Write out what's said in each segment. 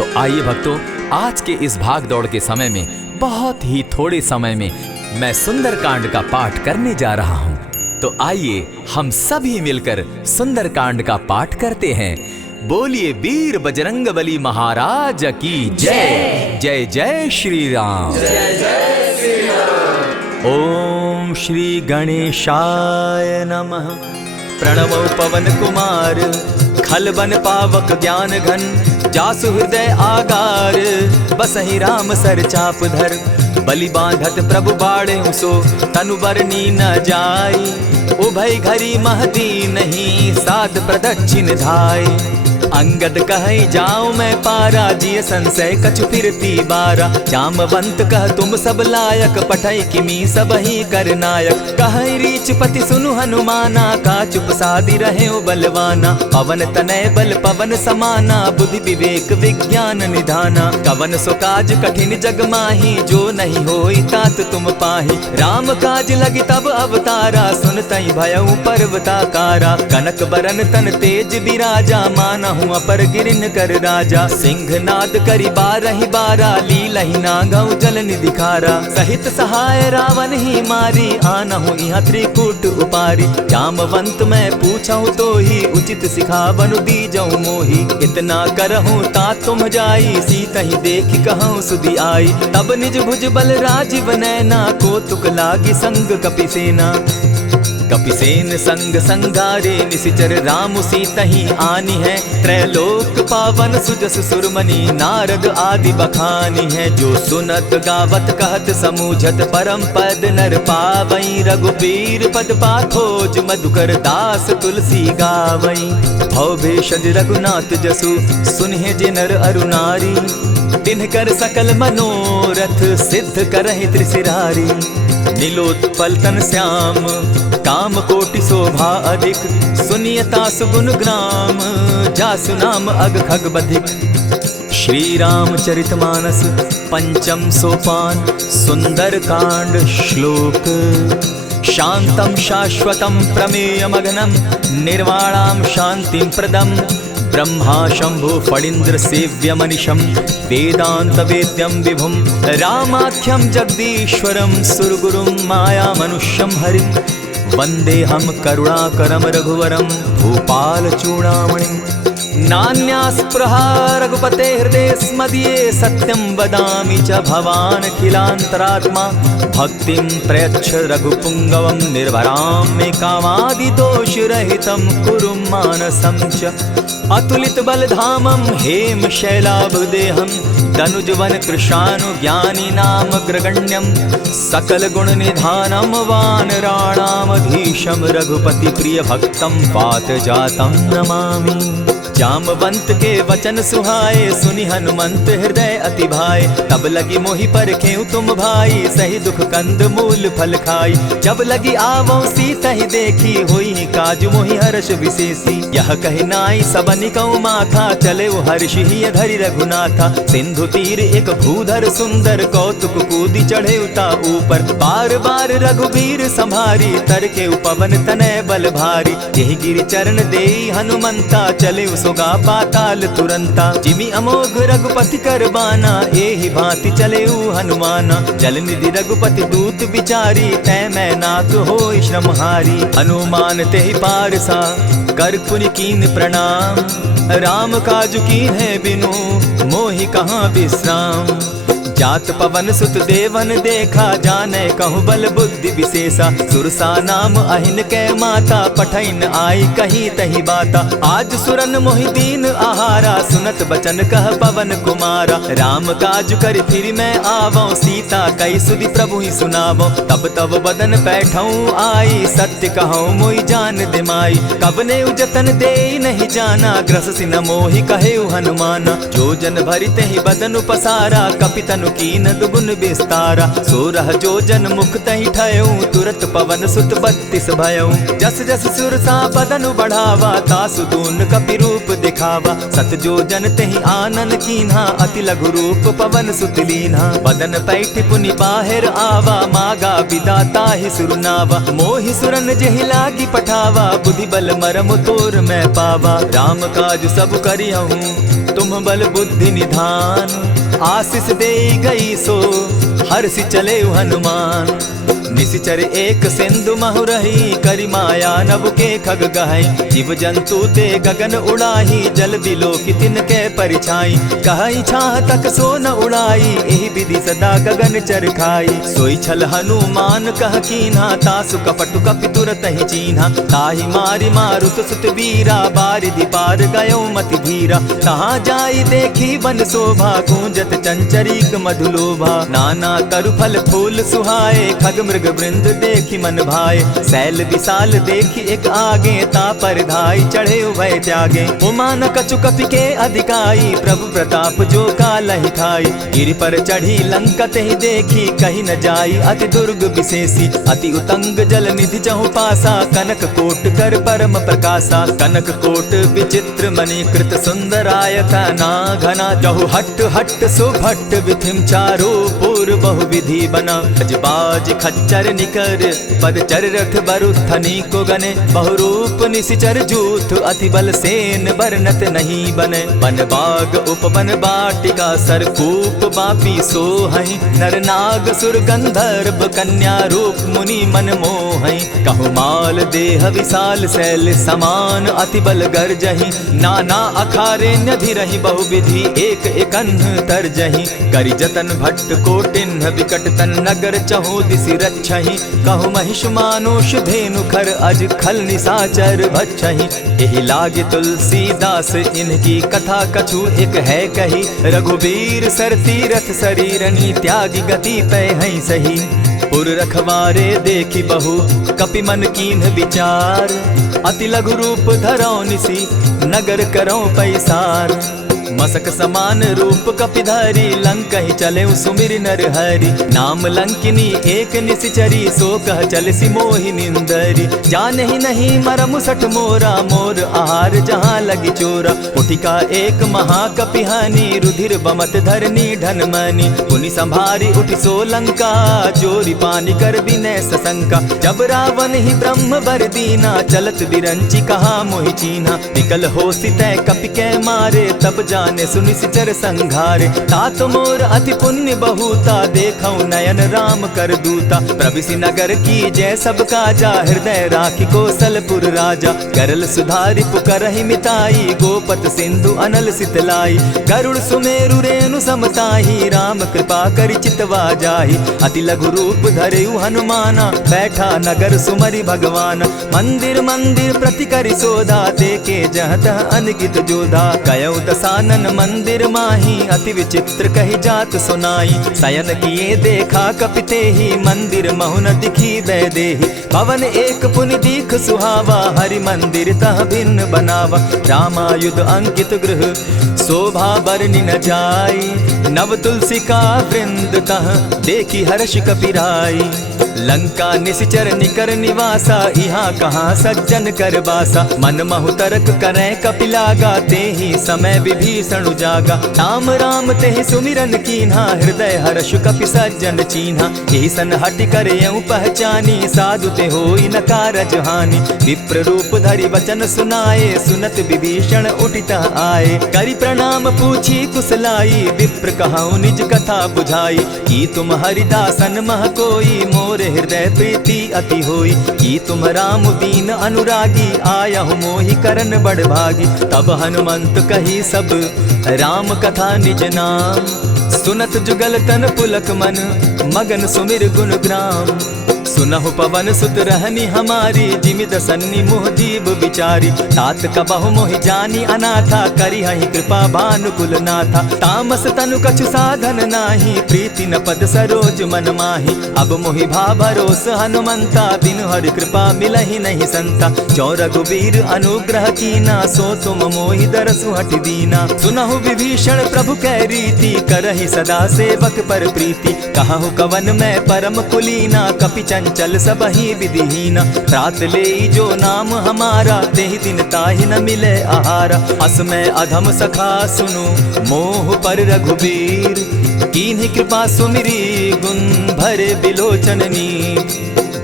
तो आइए भक्तों, आज के इस भाग दौड़ के समय में बहुत ही थोड़े समय में मैं सुंदरकांड का पाठ करने जा रहा हूँ। तो आइए हम सभी मिलकर सुंदरकांड का पाठ करते हैं। बोलिए वीर बजरंगबली महाराज की जय। जय जय श्री राम। जय जय श्री राम। ओम श्री गणेशाय नमः। प्रणवो पवन कुमार, खल बन पावक ज्ञान घन, जासु हृदय आगार, बसहि राम सर चाप धर, बलि बांधत प्रभु बाढ़े सो, तनु बरनी न जाई, उभय घरी महदी नहीं, साध प्रदक्षिण धाय। अंगद कहे जाऊं मैं पारा, जिय संशय कछु फिरती बारा, जामवंत कह तुम सब लायक, पठै किमी सब ही कर नायक। कहे रीच पति सुनु हनुमाना, का चुप सादी रहे बलवाना, पवन तनय बल पवन समाना, बुद्धि विवेक विज्ञान निधाना। कवन सो काज कठिन जग माही, जो नहीं होई तात तुम पाही, राम काज लगी तब अवतारा, सुनतई भयउ पर्वताकारा। कनक बरन तन तेज विराजा, मानहु अपर गिरिन कर राजा, सिंहनाद करि बारहि बारा, लीलहि नागौ जल निधिखारा। सहित सहाय रावण ही मारी, आनहु इहाँ त्रिकूट उपारी, जामवंत मैं पूछऊं तो ही, उचित सिखावनु दीजऊं मोही। इतना करहूं तात तुम जाई, सीतहि देखि कहूं सुधि आई, तब निज भुज बल राजीव नैना, कौतुक लागी संग कपिसेना। कपिसेन संग संगारे, निशिचर राम सीतहि आनी है, त्रैलोक पावन सुजस सुरमणि, नारद आदि बखानी है। जो सुनत गावत कहत समूझत, परम पद नर पावई, रघुबीर पद पाथोज, मधुकर दास तुलसी गावई। भव भेषज रघुनाथ जसु, सुनहि जे नर अरु नारी, तिनकर सकल मनोरथ, सिद्ध करहि त्रिशिरारी। नीलोत्पल तन श्याम, काम कोटि शोभा अधिक, सुनियता सुगुण ग्राम, जासु नाम अग खग बधिक। श्री रामचरितमानस पंचम सोपान, सुंदर कांड श्लोक। शांतम शाश्वतम प्रमेयमघनम, निर्वाणाम शांतिम प्रदम, ब्रह्मा शंभु फणीन्द्र सेव्य मनिशम, वेदांत वेद्यम विभुम, रामाख्यम जगदीश्वरम, सुरगुरुम माया मनुष्यम हरिम। वंदे हम करुणाकरम रघुवरम, भूपाल चूड़ामणिम। नान्यास्पृहा रघुपते हृदय स्मदीये, सत्यं वदामि च भवान् खिलान्तरात्मा, भक्तिं प्रयच्छ रघुपुङ्गवं, निर्भरां मे कामादिदोषरहितं, कुरु मानसं च। अतुलित बलधामं हेम शैलाभदेहं, तनुजवन कृशानु ज्ञानी नाम ग्रगण्यं, सकल गुण निधानं वानराणामधीशं, रघुपति प्रिय भक्तं पात जातं नमामि। जामवंत के वचन सुहाए, सुनि हनुमंत हृदय अति भाए, तब लगी मोहि परखेउ तुम भाई, सही दुख कंद मूल फल खाई। जब लगी आवो सीतहि देखी, होई काज मोहि हर्ष विशेषी। यह कहि नाई सबनि कौ माथा, चले वो हर्ष ही धरि रघुनाथा। सिंधु तीर एक भूधर सुंदर, कौतुक कूदी चढ़े उता ऊपर, बार बार रघुबीर संभारी, तर के पवन तनय बल भारी। यही गिरि चरण देई हनुमंता, चले सोगा पाताल तुरंता। जिमि अमोघ रघुपति कर बाना, एहि भांति चले हनुमाना। जल निधि रघुपति दूत बिचारी, तै मैं नाथ होई श्रमहारी। हनुमान तेहि पारसा, कर पुनि कीन प्रणाम, राम काज कीन है बिनु, मोहि कहाँ विश्राम। जात पवन सुत देवन देखा, जाने कहूँ बल बुद्धि विशेषा। सुरसा नाम अहिन कै माता, पठैन आई कही तही बाता। आज सुरन मोहि दीन आहारा, सुनत बचन कह पवन कुमारा। राम काज कर फिर मैं आवो, सीता कई सुधि प्रभु ही सुनावो। तब तब बदन बैठऊँ आई, सत्य कहूँ मोहि जान दिमाई। कबने उजतन दे नहीं जाना, ग्रस न मोहि कहे हनुमाना। जो जन भरिते ही बदन पसारा, कपितनु कीन दुगुन विस्तारा। सोरह जो जन मुख तहि ठयऊ, तुरत पवन सुत 32 भयऊ। जस जस सुरसा बदन बढ़ावा, तासु दून कपि रूप दिखावा। सत जो जन तेहि आनन कीन्हा, अति लघु रूप पवन सुत लीन्हा। बदन पैठ पुनि बाहिर आवा, मागा बिदा ताहि सुरनावा। मोहि सुरन जेहि लागी पठावा, बुद्धि बल मरम तोर मैं पावा। राम काज सब करिहूँ तुम बल बुद्धि निधान। आशीष दे गई सो हर्षि चले हनुमान। निशिचर एक सिंधु महु रही, करी माया नभ के खग गहई। जीव जंतु ते गगन उड़ाही, जल बिलो की तिनके परिछाई। कहई छाह तक सो न उड़ाई, एहि विधि सदा गगन चर खाई। सोई छल हनुमान कह कीन्हा, तासु कपटु कपि तुरत ही चीन्हा। ताहि मारि मारुत सुत वीरा, बारिधि पार गयो मति धीरा। कहाँ जाई देखी वन शोभा, गूंजत चंचरीक मधुलोभा। नाना तरु फल फूल सुहाए, खग मृग वृंद देखी मन भाए। शैल विशाल देखी एक आगे, तापर धाई चढ़े भय त्यागे। उमान कछु कपि के अधिकाई, प्रभु प्रताप जो कालहि खाई। गिरि पर चढ़ी लंकत ही देखी, कहीं न जाई अति दुर्ग विशेषी। अति उतंग जल निधि जहु पासा, कनक कोट कर परम प्रकाशा। कनक कोट विचित्र मणि कृत सुंदरायत ना घना। जहु हट हट सुभट विधिम चारो पूर्व बहु विधि बना। बाज खच्चर निकर पदचर रथ बरुथनी को गने। बहुरूप निशिचर जूथ अति बल सेन बरनत नहीं बने। वन बाग उपवन बाटिका सरकूप बापी सोहई। नर नाग सुर गंधर्व कन्या रूप मुनि मन मोहई। कहु माल देह विशाल शैल समान, अति बल गर्जही। नाना अखारे न्यधिरहि बहुविधि, एक एकन्ह तरजही। करि जतन भट्ट कोटिन्ह विकट तन नगर, चहु दिसि रक्षहि। कहु महिष मानुष धेनु खर, अज खल निशाचर भक्षहि। एहि लागे तुलसीदास इनकी कथा, कछु एक है कही। रघुबीर सर तीरथ शरीरनी, त्यागी गति पै हई सही। पुर रखवारे देखी बहु, कपि मन कीन्ह विचार। अति लघु रूप धरौ निसी, नगर करौ पैसार। मसक समान रूप कपिधारी, लंक ही चले सुमिर नर हरि। नाम लंकिनी एक निशिचरी, सो कह चल सी मोहि निंदरी। जाने ही नहीं मरम सठ मोरा, मोर आहार जहाँ लगी चोरा। उठिका एक महाकपिहानी, रुधिर बमत धरनी ढन मनी। पुनि संभारी उठि सो लंका, चोरी पानी कर विनय सशंका। जब रावण ही ब्रह्म बर दीना, चलत बिरंची कहा मोहि चीन्हा। निकल हो सितै कपि के मारे, तब जाने सुनि सिचर संघारे। तात मोर अति पुण्य बहुता, देखौ नयन राम कर दूता। प्रविशि नगर की जय सब काजा, हृदय राखी कौशलपुर राजा। करल सुधारि पुकरहि मिताई, गोपत सिंधु अनल सितलाई। गरुड़ सुमेरु रेणु समताही, राम कृपा करि चितवा जाहि। अति लघु रूप धरेउ हनुमाना, बैठा नगर सुमरि भगवान। मंदिर मंदिर प्रति करि सोधा, देखे जह तह अनगित जोधा। कयौ दसानन मंदिर माही, अति विचित्र कही जात सुनाई। शयन किए देखा कपिते ही, मंदिर महु न दिखी वैदेही। भवन एक पुनि दीख सुहावा, हरि मंदिर तह भिन्न बनावा। रामायुध अंकित गृह शोभा बरनि न जाई। नव तुलसी का वृंद तह देखी हर्ष कपिराई। लंका निशिचर निकर निवासा, यहाँ कहाँ सज्जन कर बासा। मन महु तरक करै कपिलागा, तेहि समय विभीषण जागा। राम राम तेहि सुमिरन कीन्हा, हृदय हर्ष कपि सज्जन चीन्हा। एहि सन हटि करयउ पहचानी, साधु ते होई न कारज हानि। विप्र रूप धरि वचन सुनाए, सुनत विभीषण उठित आए। करि प्रणाम पूछी कुशलाई, विप्र कहौ निज कथा बुझाई। कि तुम हरिदासन मह कोई, मोर हृदय प्रीति अति होई। कि तुम राम दीन अनुरागी, आयहु मोहि करन बड़ भागी। तब हनुमंत कही सब राम कथा निज नाम, सुनत जुगल तन पुलक मन, मगन सुमिर गुण ग्राम। सुनहु पवन सुत रहनी हमारी, जिमिद सन्नि मुह जीव विचारी। तात कबहु मोहि जानी अनाथा, करी हहि कृपा भानुकुल नाथा। तामस तनु कछु साधन नाही, प्रीति न पद सरोज मन माही। अब मोहि भा भरोस हनुमंता, बिनु हरि कृपा मिलहि नहीं संता। जो रघुबीर अनुग्रह कीना, सो तुम मोहि दरसु हटि दीना। सुनहु विभीषण प्रभु कै रीति, करहि सदा सेवक पर प्रीति। कहु कवन मैं परम कुलीना, कपि चंचल सबहि विधिहीना। रात ले जो नाम हमारा, तेहि दिन ताहि न मिले आहारा। अस मैं अधम सखा सुनु, मोह पर रघुबीर। कीन्हि कृपा सुमिरी, गुण भरे बिलोचन नीर।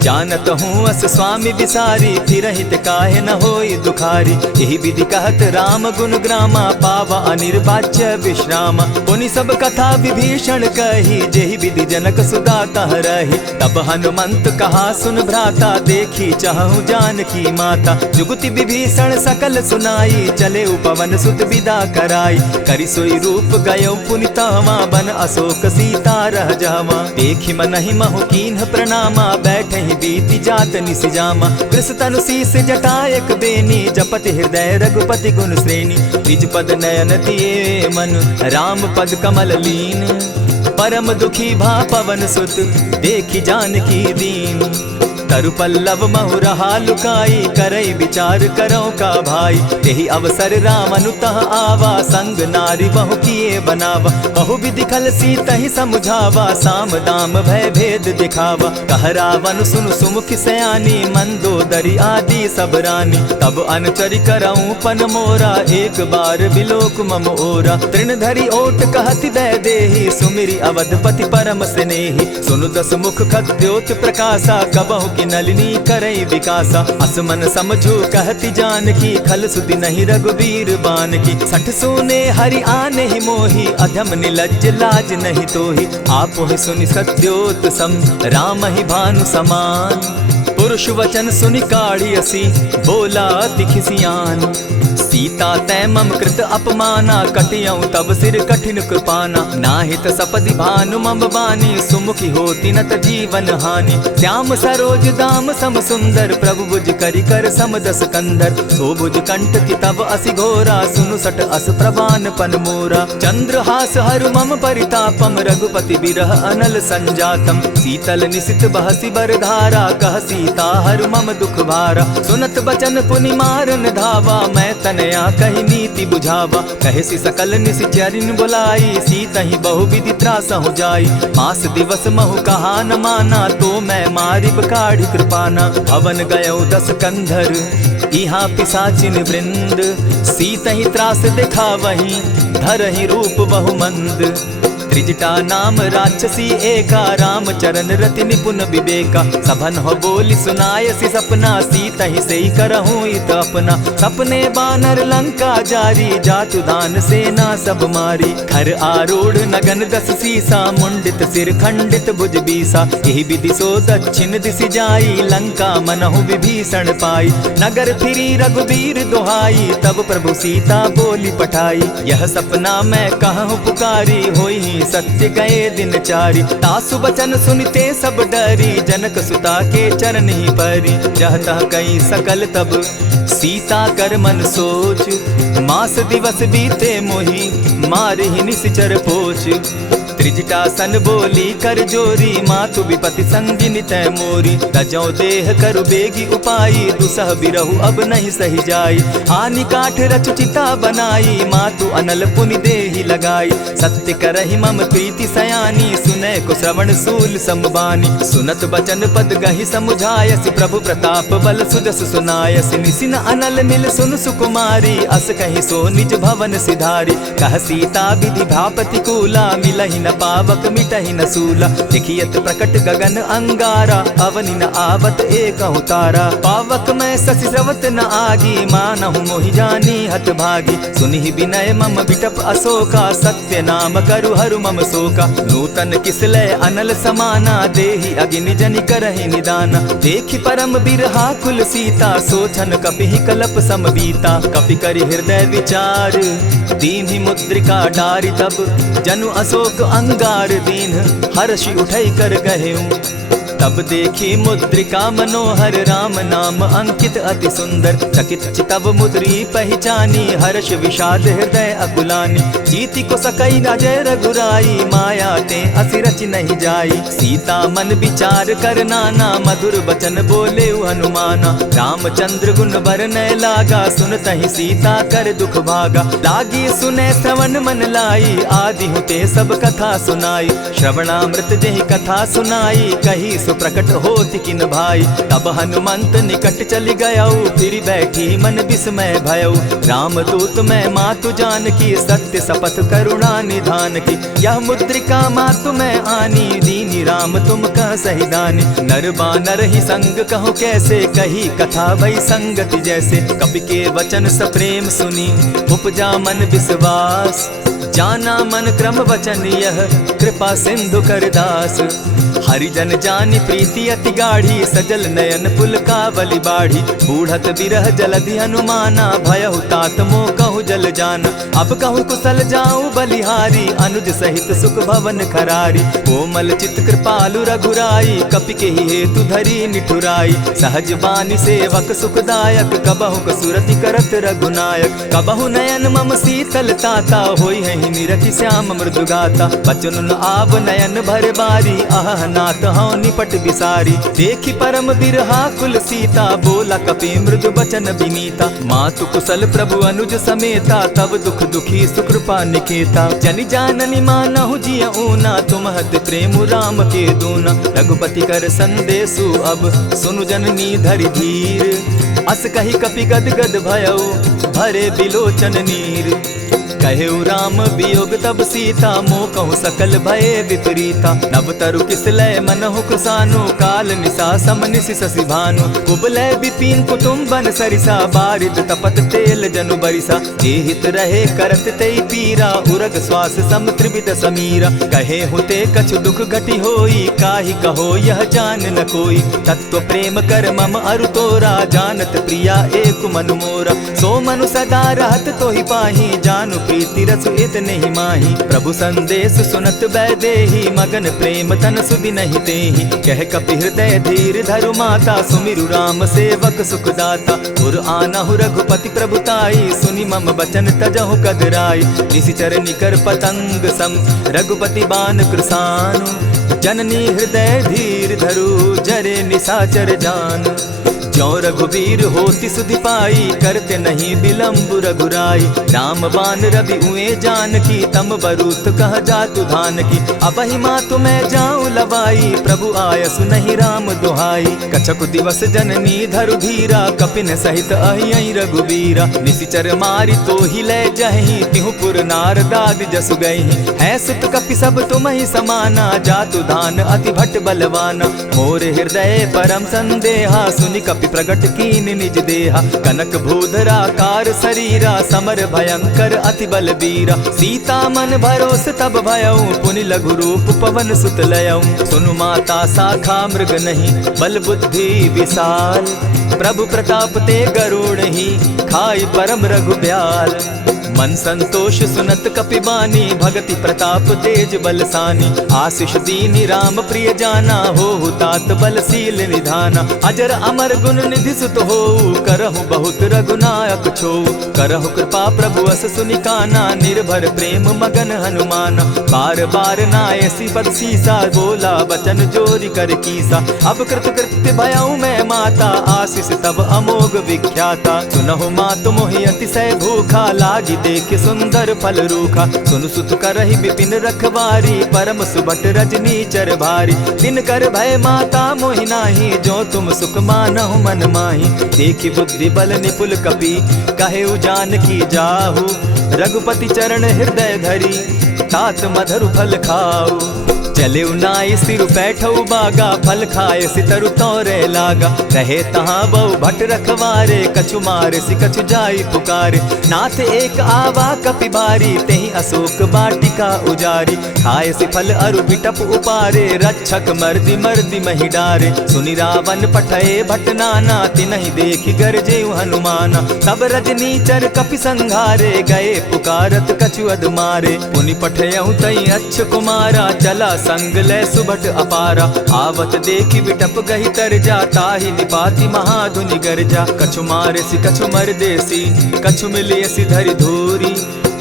जानत हूँ अस स्वामी विसारी, फिर हित काहे न होई दुखारी। यही विधि कहत राम गुण ग्रामा, पावा अनिर्वाच्य विश्रामा। पुनि सब कथा विभीषण कही, जेहि विधि जनक सुदा तह रही। तब हनुमंत कहा सुन भ्राता, देखी चाहूँ जानकी माता। जुगति विभीषण सकल सुनाई, चले उपवन सुत विदा कराई। करि सोई रूप गयो पुनितावा, बन अशोक सीता रह जावा। देखि मनहि महु कीन्ह प्रणामा, बैठे ही बीति जात निस जामा। कृष तनु शीस जटायक बेनी, जपति हृदय रघुपति गुण श्रेणी। निज पद नयन दिए मन, राम पद कमल लीन। परम दुखी भा पवन सुत, देखि जानकी दीन। तरु पल्लव महु रहा लुकाई, करई विचार करो का भाई। यही अवसर राम अनुतः आवा, संग नारी बहु किए बनावा। बहु विधि खल सीतहि समझावा, साम दाम भय भेद दिखावा। कह रावण सुन सुमुख सयानी, मंदोदरी आदि सब रानी। तब अनुचरि करऊं पन मोरा, एक बार बिलोक मम ओरा। तृण धरि ओट कहति दय देहि, सुमिरि अवधपति परम स्नेही। सुनु दस मुख खद्योत प्रकाशा, कबहु की नलिनी करई विकासा। असमन समझो कहती जानकी, खल सुधि नहीं रघुबीर बान की। सठ सोने हरि आने ही मोही, अधम निलज्ज लाज नहीं तोही। आप ही सुनि सत्योत सम, राम ही भानु समान। पुरुष वचन सुनि काढ़ी असी, बोला अति खिसियान। सीता तै मम कृत अपमाना, कटियऊं तब सिर कठिन कृपाना। नाहित सपदि भानु मम बानी, सुमुखी होती नत जीवन हानि। श्याम सरोज दाम सम सुंदर, प्रभु भुज करि कर सम दस कंधर। सो भुज कंठ की तब असि घोरा, सुनु सट अस प्रवान पन मोरा। चंद्रहास हरु मम परितापम, रघुपति बिरह अनल संजातम। शीतल निशित बहसी बरधारा, कह सीता हरु मम दुख भारा। सुनत बचन पुनि मारन धावा, मैं तनया कही नीति बुझावा। कहे सी सकल निश्चरिन बुलाई, सीतहि बहु विधि त्रास हो जाई। मास दिवस महु कहा न माना, तो मैं मारिब काढ़ी कृपाना। भवन गयो दस कंधर, इहाँ पिशाचिन वृंद। सीतहि त्रास देखा वही, धरहि रूप बहु मंद। त्रिजटा नाम राक्षसी एका, राम चरण रति निपुण विवेका। सभन हो बोली सुनायसी सपना, सीतहि सेई करहूँ इत अपना। सपने बानर लंका जारी, जातु दान सेना सब मारी। खर आरूढ़ नगन दस सीसा, मुंडित सिर खंडित भुज बीसा। यही विधि सो दक्षिण दिशि जाई, लंका मनहु विभीषण पाई। नगर फिरी रघुबीर दुहाई, तब प्रभु सीता बोली पठाई। यह सपना मैं कहूँ पुकारी, होई सत्य गए दिन चारी। तासु बचन सुनते सब डरी, जनक सुता के चरण ही परी। जहता कई सकल तब सीता कर मन सोच, मास दिवस बीते मोही, मारे ही निश्चर पोच। त्रिजटा सन बोली कर जोरी, मातु विपति संगिनी तै मोरी। तजौ देह करु बेगी उपाई, दुसह बिरहु अब नहीं सही जाई। आनी काठ रच चिता बनाई, मातु अनल पुनि देहि लगाई। सत्य करहि मम प्रीति सयानी, सुनै को श्रवण सूल समबानी। सुनत बचन पद गहि समुझायसि, प्रभु प्रताप बल सुजस सुनायसि। निसिन अनल मिल सुन सुकुमारी, अस कहि सो निज भवन सिधारी। कह सीता विधि भा प्रतिकूला, मिलहि न पावक मिटहि न सूला। देखियत प्रकट गगन अंगारा, अवनि न आवत एकहु तारा। पावक मैं शशि स्रवत न आगी, मानहु मोहि जानी हत भागी। सुनिहि विनय मम बिटप अशोका, सत्य नाम करु हरु मम शोका। नूतन किसलय अनल समाना, देहि अगिनि जनि करहि निदाना। देखि परम बिरहा कुल सीता, सोचन कपिहि कलप सम बीता। कपि करि हृदय विचार, दीन्हि मुद्रिका डारि। तब जनु अशोक अंगार दीन, हर्षि उठई कर गहेऊं। तब देखी मुद्रिका मनोहर, राम नाम अंकित अति सुंदर। चकित चितव मुद्री पहचानी, हर्ष विषाद हृदय अकुलानी। जीति को सकई अजय रघुराई, माया ते असि रचि नहीं जाई। सीता मन विचार कर नाना, मधुर बचन बोले हनुमाना। रामचंद्र गुण बरनय लागा, सुनतहि सीता कर दुख भागा। लागी सुने श्रवण मन लाई, आदि हुते सब कथा सुनाई। श्रवणामृत जेहि कथा सुनाई, कही प्रकट होति किन भाई। तब हनुमंत निकट चली गया, फिर बैठी मन विस्मय भयउ। रामदूत मैं मातु जानकी सत्य शपथ करुणा निधान की। यह मुद्रिका मातु मैं आनी दीनी राम तुम कह सही दानी। नर बानर ही संग कहो कैसे कही कथा भई संगति जैसे। कपि के वचन सप्रेम सुनी उपजा मन विश्वास। जाना मन क्रम वचन यह कृपा सिंधु करदास। हरिजन जानी प्रीति अति गाढ़ी सजल नयन पुलकावली बाढ़ी। बूढ़त बिरह जलधि हनुमाना भयहु तात मोह कहु जल जाना। अब कहु कुशल जाऊं बलिहारी अनुज सहित सुख भवन खरारी। कोमल चित कृपालु रघुराई कपि के ही हेतु धरी निठुराई। सहज बानी सेवक सुखदायक कबहु कसुरति करत रघुनायक। कबहु नयन मम शीतल ताता होई है निरखि श्याम मृदु गाता। बचन आव नयन भर बारी आह नाथ हौ निपट बिसारी। देखी परम बिरहा कुल सीता बोला कपि मृदु बचन विनीता। मातु कुशल प्रभु अनुज समेता तब दुख दुखी सुकृपा निकेता। जनि जाननी मानहु जिय ऊना तुम हत प्रेम राम के दूना। रघुपति कर संदेशु अब सुनु जननी धरि धीर। अस कही कपि गद गद भयउ भरे बिलोचन नीर। कहेउ राम वियोग तब सीता मोह कहु सकल भये विपरीता। नव तरु किसलय मनहु कृसानु काल निशा सम निशि शशि भानु। उबलय विपिन कुटुम्बन सरिसा बारिद तपत तेल जनु बरिसा। जे हित रहे करत तेई पीरा उरग श्वास सम त्रिविध समीरा। कहे हुते कछु दुख घटी होई काहि कहो यह जान न कोई। तत्व प्रेम कर मम अरु तोरा जानत प्रिया एक मनु मोरा। सो मनु सदा रहत तोहि पाही जानु प्रीति रसु इतने ही माही। प्रभु संदेश सुनत वैदेही मगन प्रेम तन सुधि नहीं तेहि। कह कपि हृदय धीर धरु माता सुमिरु राम सेवक सुखदाता। उर आनहु रघुपति प्रभुताई सुनि मम बचन तजहु कदराई। निशिचर निकर पतंग सम रघुपति बान कृसानु। जननी हृदय धीर धरु जरे निशाचर जान। ज्यों रघुवीर होति सुधि पाई करते नहीं विलम्ब रघुराई। राम बान रवि उए जानकी तम बरूत कह जातु धान की। अबहि मातु मैं जाऊं लवाई प्रभु आयसु नहीं राम दुहाई। कछक दिवस जननी धरु धीरा कपिन सहित अहियहि रघुवीरा। निशिचर मारी तो ही ले जहि तिहु पुर नारदादि जसु गई। है सुत कपि सब तुम ही समाना जातु धान अति भट बलवाना। मोर हृदय परम संदेहा सुनि कपि प्रगट कीन निज देहा। कनक भूधराकार शरीरा समर भयंकर अति बलबीरा। सीता मन भरोस तब भयउ पुनि लघु रूप पवन सुत लयउ। सुनु माता शाखा मृग नहीं बल बुद्धि विशाल। प्रभु प्रताप ते गरुड़ ही खाई परम रघुब्याल। मन संतोष सुनत कपि बानी भगति प्रताप तेज बलसानी। आशीष दीनी राम प्रिय जाना हो तात बलशील निधाना। अजर अमर गुण निधि सुत हो करहु बहुत रघुनायक छो। करहु कृपा प्रभु अस सुनि काना निर्भर प्रेम मगन हनुमाना। बार बार नायसी पद सीसा बोला बचन जोरी कर कीसा। अब कृत कृत्य भयउ मैं माता आशीष तब अमोघ विख्याता। सुनहु मातु मोहि अतिशय भूखा लागी देख सुंदर फल रूखा। सुनु सुत करहि विपिन रखवारी परम सुबट रजनी चर भारी। दिन कर भय माता मोहि नाही जो तुम सुख मानहु मन माही। देखी बुद्धि बल निपुल कपि कहेउ जानकी जाहु। रघुपति चरण हृदय धरी तात मधुर फल खाऊ। चले नाई सिर बैठऊ बागा फल खाए सितरु तोरे लागा। रहे तहाँ बहु भट रखवारे कछु मारे सि कछु जाई पुकारे। नाथ एक आवा कपि बारी तेहि अशोक बाटिका उजारी। खाए सि फल अरु बिटप उपारे रक्षक मर्दि मर्दि महि डारे। सुनि रावण पठए भट नाना तिनहि देखि गरजेउ हनुमाना। सब रजनीचर कपि संघारे गए पुकारत कछु अधमारे। पुनि पठयउ तई अच्छ कुमारा चला संग ले सुबट अपारा। आवत देखी बिटप गही तर जाता ही निपाति महाधुनि गर्जा। कछु मारे सि कछु मर देसी कछु मिले सि धरि धूरी।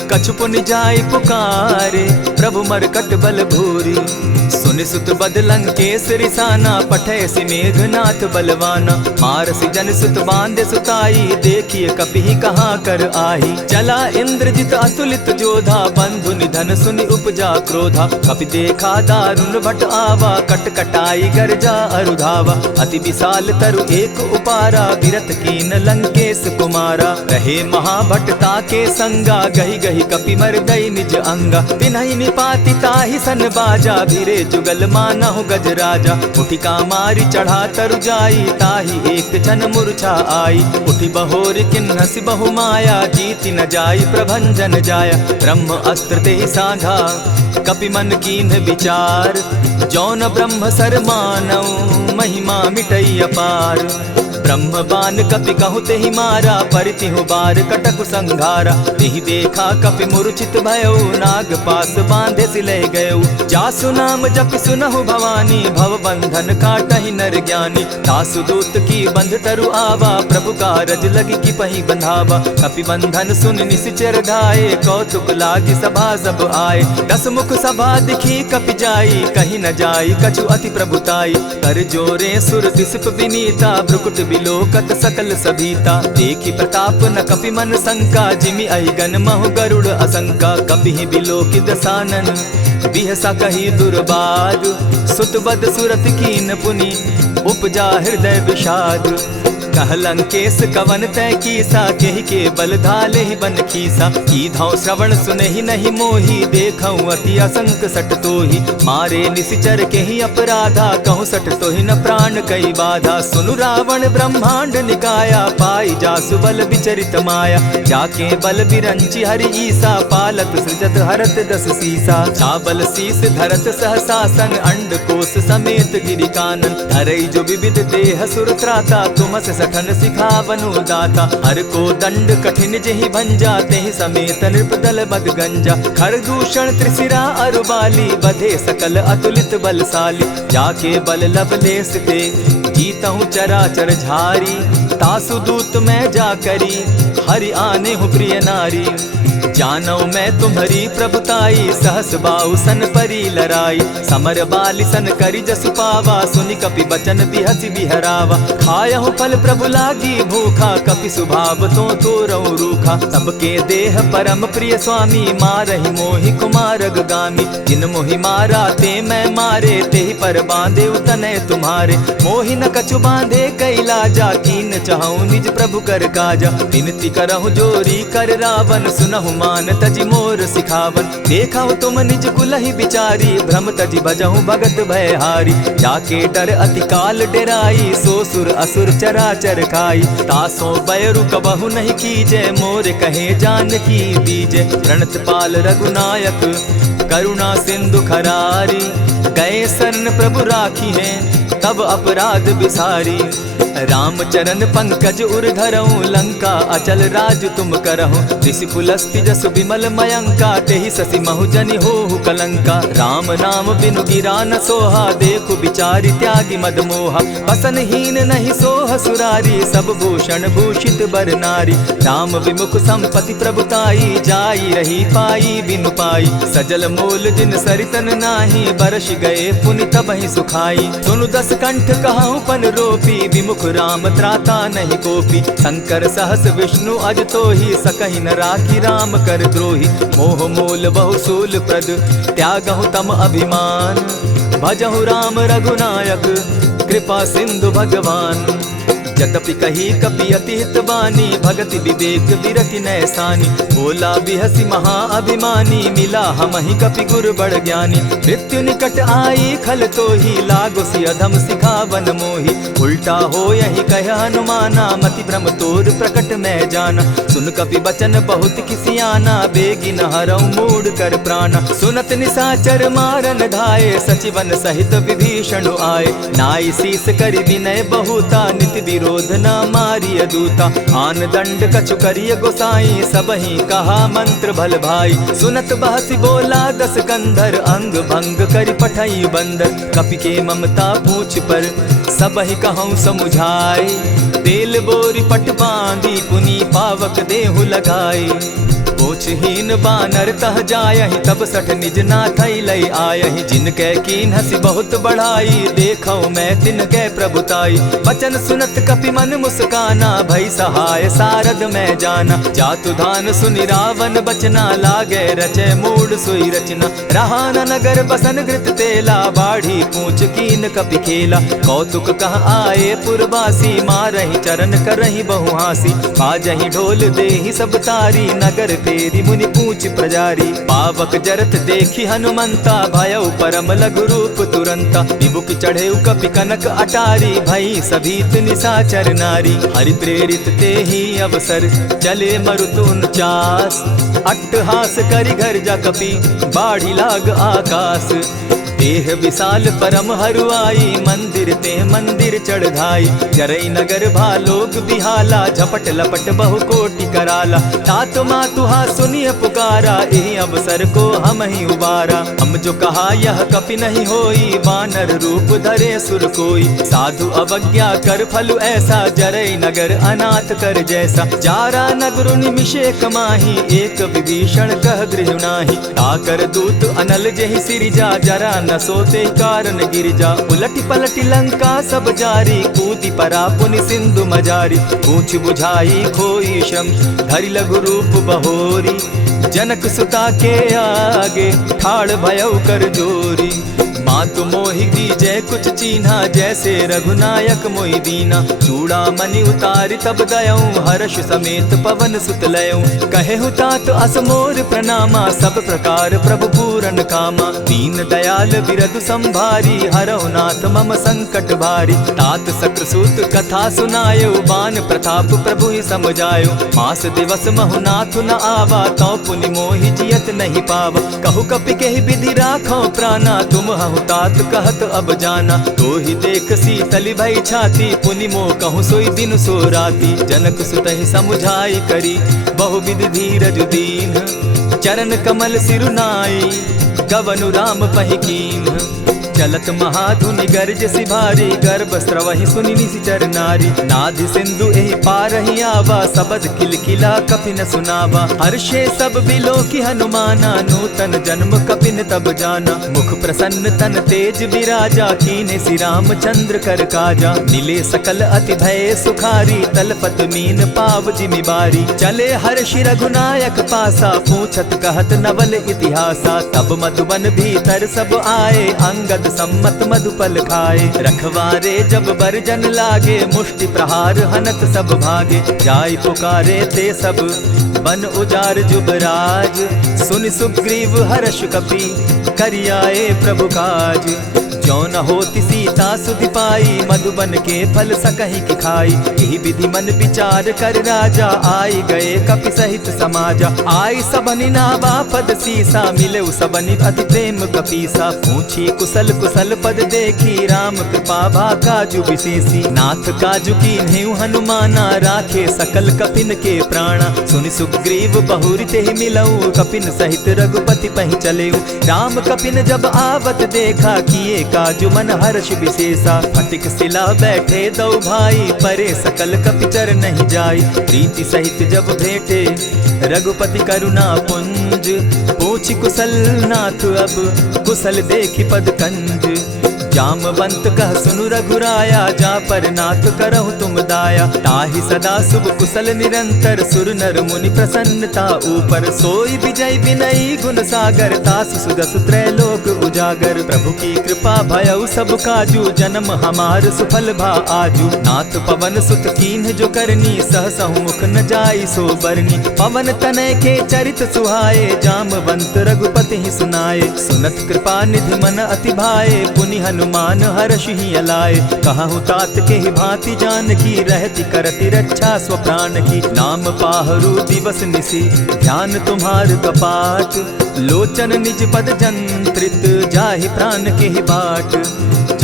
कछु पुनि जाय पुकारे, प्रभु मरकट बल भूरी। सुनि सुत बद लंकेश रिसाना, पठै सि मेघनाथ बलवाना। मारसि जन सुत बांधे सुताई, देखिए कपिहि कहाँ कर आही। चला इंद्रजित अतुलित जोधा, बंधु निधन सुनि उपजा क्रोधा। कपि देखा दारुण भट आवा, कट कटाई गर्जा अरुधावा। अति विशाल तरु एक उपारा, विरत कीन लंकेश कुमारा। रहे महाभट ताके संगा, गही गही कपि मर्दई निज अंगा। तिन्हि निपाति ताहि सन बाजा, भिरे जुगल मानहु गजराजा। उठि कामारि चढ़ा तरु जाई, ताहि एक जन मूर्छा आई। उठि बहोर किन्हसि बहु माया, जीति न जाई प्रभंजन जाया। ब्रह्म अस्त्र तेहि साधा, कपि मन कीन्ह विचार। जौन ब्रह्म सर मानौ, महिमा मिटई अपार। ब्रह्म बान कपि कहु तेहि मारा, परितिहु बार कटकु संघारा। तेहि देखा कपि मूर्छित भयउ, नाग पास बांधे सिलह गयउ। जासु नाम जपि सुनहु भवानी, भव बंधन काटहि नर ज्ञानी। तासु दूत की बंध तरु आवा, प्रभु कारज लगी कि पहि बंधावा। कपि बंधन सुन निसिचर धाये, कौतुक लागी सभा सब आए। दस मुख सभा दिखी कपि जाई, कहीं न जाई कछु अति प्रभुताई। कर जोरे सुर दिसप विनीता, भ्रुकुट बिलोकत सकल सभीता। देखी प्रताप न कपि मन शंका, जिमि अहिगन महु गरुड़ असंका। कपिहि बिलोकि दसानन, बिहसा कही दुर्बाद। सुत बद सुरत कीन पुनि, उपजा हृदय विषाद। कह लंकेश कवन तै कीसा, केहि के बल धाले ही बन खीसा। कीधौ श्रवण सुनहि नहीं मोही, देखऊं अति असंक सट तोही। मारे निसिचर केहि अपराधा, कहूँ सट तोहि न प्राण कई बाधा। सुनु रावण ब्रह्मांड निकाया, पाई जासु बल विचरित माया। जाके बल बिरंचि हरि ईसा, पालत सृजत हरत दस सीसा। चावल शीस धरत सहसासन, अंड कोश समेत गिरि कानन। धरई जो विविध देह सुर त्राता, तुमस सठन सिखावनु दाता। हर को दंड कठिन जेहि भंजा, तेहि समेत नृप दल बद गंजा। खरदूषण त्रिशिरा अरुबाली, बधे सकल अतुलित बलशाली। जाके बल लवलेस ते, जीतहु चराचर झारी। तासु दूत मैं जा करी, हरि आने हूँ प्रिय नारी। जानौ मैं तुम्हारी प्रभुताई, सहस बाहु सन परी लराई। समर बाली सन करि जसु पावा, सुनि कपि बचन बिहसि बिहरावा। खायहु फल प्रभु लागी भूखा, कपि सुभाव तो तोरऊ रूखा। सबके देह परम प्रिय स्वामी, मारहि मोहि कुमारग गामी। जिन मोहि मारा ते मैं मारे, तेहि पर बांधे उतनय तुम्हारे। मोहि न कछु बांधे कैलाजा, कीन चाहूं निज प्रभु कर काजा। विनती करहु जोरी कर रावण, सुनहु मान तजि मोर सिखावन। देखा तुम निज कुलहि बिचारी, भ्रम तजि भजहु भगत भयहारी। जाके डर अति काल डेराई, सो सुर असुर चराचर खाई। तासो बैरु कबहु नहीं कीजे, मोर कहे जानकी दीजे। प्रणत पाल रघुनायक, करुणा सिंधु खरारी। गए शरण प्रभु राखी है, तब अपराध बिसारी। रामचरण पंकज उर धरऊं, लंका अचल राज तुम करहु। ऋषि पुलस्ति जस विमल मयंका, तेहि ससि महु जनि होहु कलंका। राम नाम बिनु गिरा न सोहा, देखु बिचारी त्यागी मद मोहा। बसन हीन नहीं सोह सुरारी, सब भूषण भूषित बर नारी। राम विमुख संपति प्रभुताई, जाई रही पाई बिनु पाई। सजल मोल जिन सरितन नाही, बरस गए पुनि तबहि सुखाई। सुनु दस कंठ कहूँ पन रोपी, विमुख राम त्राता नहीं कोपी। शंकर सहस विष्णु अज तोहि, सकहि न राखी राम कर द्रोही। मोह मोल बहुसूल प्रद, त्यागहु तम अभिमान। भजहु राम रघुनायक, कृपा सिंधु भगवान। जतपि कही कपि अति हित बानी, भगति विवेक विरति नैसानी। बोला बिहसि महा अभिमानी, मिला हमहि कपि गुर बड़ ज्ञानी। मृत्यु निकट आई खल तोहि, लागो सि अधम सिखावन मोहि। उल्टा हो यही कह हनुमाना, मति भ्रम तोर प्रकट मैं जाना। सुन कपि बचन बहुत किसियाना, बेगी न हरऊं मूढ़ कर प्राणा। सुनत निसाचर मारन धाये, सचिवन सहित विभीषण आए। नाई शीस करि विनय बहुता, नित विरोध न मारिय दूता। आन दंड कछु करिय गोसाई, सबहि कहा मंत्र भल भाई। सुनत बहसि बोला दस कंधर, अंग भंग करि पठई बंदर। कपि के ममता पूछ पर, सबहि कहूँ समुझाए। तेल बोरी पट बांधी, पुनि पावक देहु लगाई। ओ पूछहीन बानर तह जायहि, तब सठ निज नाथ लई आयहि। जिनके कीन हसी बहुत बढ़ाई, देखौ मैं तिनके प्रभुताई। बचन सुनत कपि मन मुस्काना, भई सहाय सारद मैं जाना। जातु धान सुनि रावण बचना, लागे रचे मूड सोई रचना। रहा न नगर बसन घृत तेला, बाढ़ी पूछ कीन कपि खेला। कौतुक कह आए पुरवासी, मारहि चरण करहि बहु हासी। बाजहि ढोल देहि सब तारी, नगर फेरी मुनि पूछ प्रजारी। पावक जरत देखी हनुमंता, भयउ परम लघु रूप तुरंता। विमुख चढ़े कपि कनक अटारी, भई सभीत निशाचर नारी। हरि प्रेरित ते ही अवसर, चले मरुत 49। अट्टहास करि घर जा कपि, बाढ़ी लाग आकाश। देह विशाल परम हरुआई, मंदिर ते मंदिर चढ़ाई। जरई नगर भालोग बिहाला, झपट लपट बहु कोटि कराला। तात मातुहा सुनिय पुकारा, एहि अवसर को हम ही उबारा। हम जो कहा यह कपि नहीं होई, वानर रूप धरे सुर कोई। साधु अवज्ञा कर फल ऐसा, जरई नगर अनाथ कर जैसा। जारा नगर निमिषे कमाही, एक विभीषण कह गृह नाही। ताकर दूत अनल जेहि सिरिजा, जरा न सोते कारण गिरिजा। उलटी पलटी लंका सब जारी, कूदी परा पुनि सिंधु मजारी। पूछ बुझाई खोई श्रम, धरि लघु रूप बहोरी। जनक सुता के आगे, ठाड़ भयउ कर जोरी। मातु मोहि दीजै कुछ चीन्हा, जैसे रघुनायक मोहि दीना। चूड़ा मणि उतारि तब दयऊं, हर्ष समेत पवन सुत लयऊं। कहे तात अस मोर प्रणामा, सब प्रकार प्रभु पूरन कामा। दीन दयाल बिरदु संभारी, हरौ नाथ मम संकट भारी। तात सक्रसूत कथा सुनायो, बान प्रताप प्रभु ही समझायो। मास दिवस महु नाथ न आवा, तौ पुनि मोहि जियत नहीं पावा। कहु कपि केहि विधि राखौ प्राणा, तुम हहु तात कहत अब जाना। तो ही देख शीतल भई छाती, पुनि मोह कहूँ सोई दिन सो राती। जनक सुतहि समुझाई करी, बहु विधि धीरज दीन। चरण कमल सिरुनाई, गवनु राम पहि कीन्ह। चलत महाधुनि गर्ज सिभारी, गर्भ स्रवहि सुनि निशिचर नारी। नाधि सिंधु एहि पारहि आवा, सबद किलकिला कपि न सुनावा। हर्षे सब बिलोकी हनुमाना, नूतन जन्म कपिन तब जाना। मुख प्रसन्न तन तेज विराजा, कीन्हे श्री रामचंद्र कर काजा। मिले सकल अति भय सुखारी, तलपत मीन पाव जिमि बारी। चले हर्षि रघुनायक पासा, पूछत कहत नवल इतिहासा। तब मधुबन भीतर सब आए, अंगद सम्मत मधुपल खाए। रखवारे जब बरजन लागे, मुष्टि प्रहार हनत सब भागे। जाय पुकारे ते सब, बन उजार जुबराज। सुनि सुग्रीव हर्ष कपि, करियाए प्रभु काज। जो न होती सीता सुधि पाई, मधुबन के फल सकहि कि खाई। यही विधि मन विचार कर राजा, आई गए कपि सहित समाजा। आई सबनि नावा पद सीसा, मिले सबनि अति प्रेम कपीसा। पूछी कुशल कुशल पद देखी, राम कृपा भा काजु विशेषी। नाथ काजु कीन्हेउ हनुमाना, राखे सकल कपिन के प्राणा। सुनि सुग्रीव बहुरि तेहि मिलऊ, कपिन सहित रघुपति पहि चलेऊ। राम कपिन जब आवत देखा, किए काजु मन हर्ष विशेषा। फटिक सिला बैठे दो भाई, परे सकल कपिचर नहीं जाई। प्रीति सहित जब भेटे, रघुपति करुणा पुंज। पूछि कुशल नाथ अब, कुशल देखि पद कंज। जामवंत कह सुनु रघुराया, जा पर नाथ करहु तुम दाया। ताहि सदा शुभ कुशल निरंतर, सुर नर मुनि प्रसन्नता ऊपर। सोई विजय विनयी गुण सागर, तास सुदस त्रैलोक उजागर। प्रभु की कृपा भयउ सब काजू, जन्म हमार सुफल भा आजू। नाथ पवन सुत कीन्ह जो करनी, सहसहु मुख न जाई सो बरनी। पवन तनय के चरित सुहाए, जामवंत रघुपति ही सुनाए। सुनत कृपा निधि मन अति भाए, पुनि हनुमान हर्ष ही अलाए। कहूँ तात के ही भांति जान की, रहती करती रक्षा स्व प्राण की। नाम पाहरु दिवस निसी, ध्यान तुम्हार कपाट। लोचन निज पद जंत्रित, जाहि प्राण के ही बाट।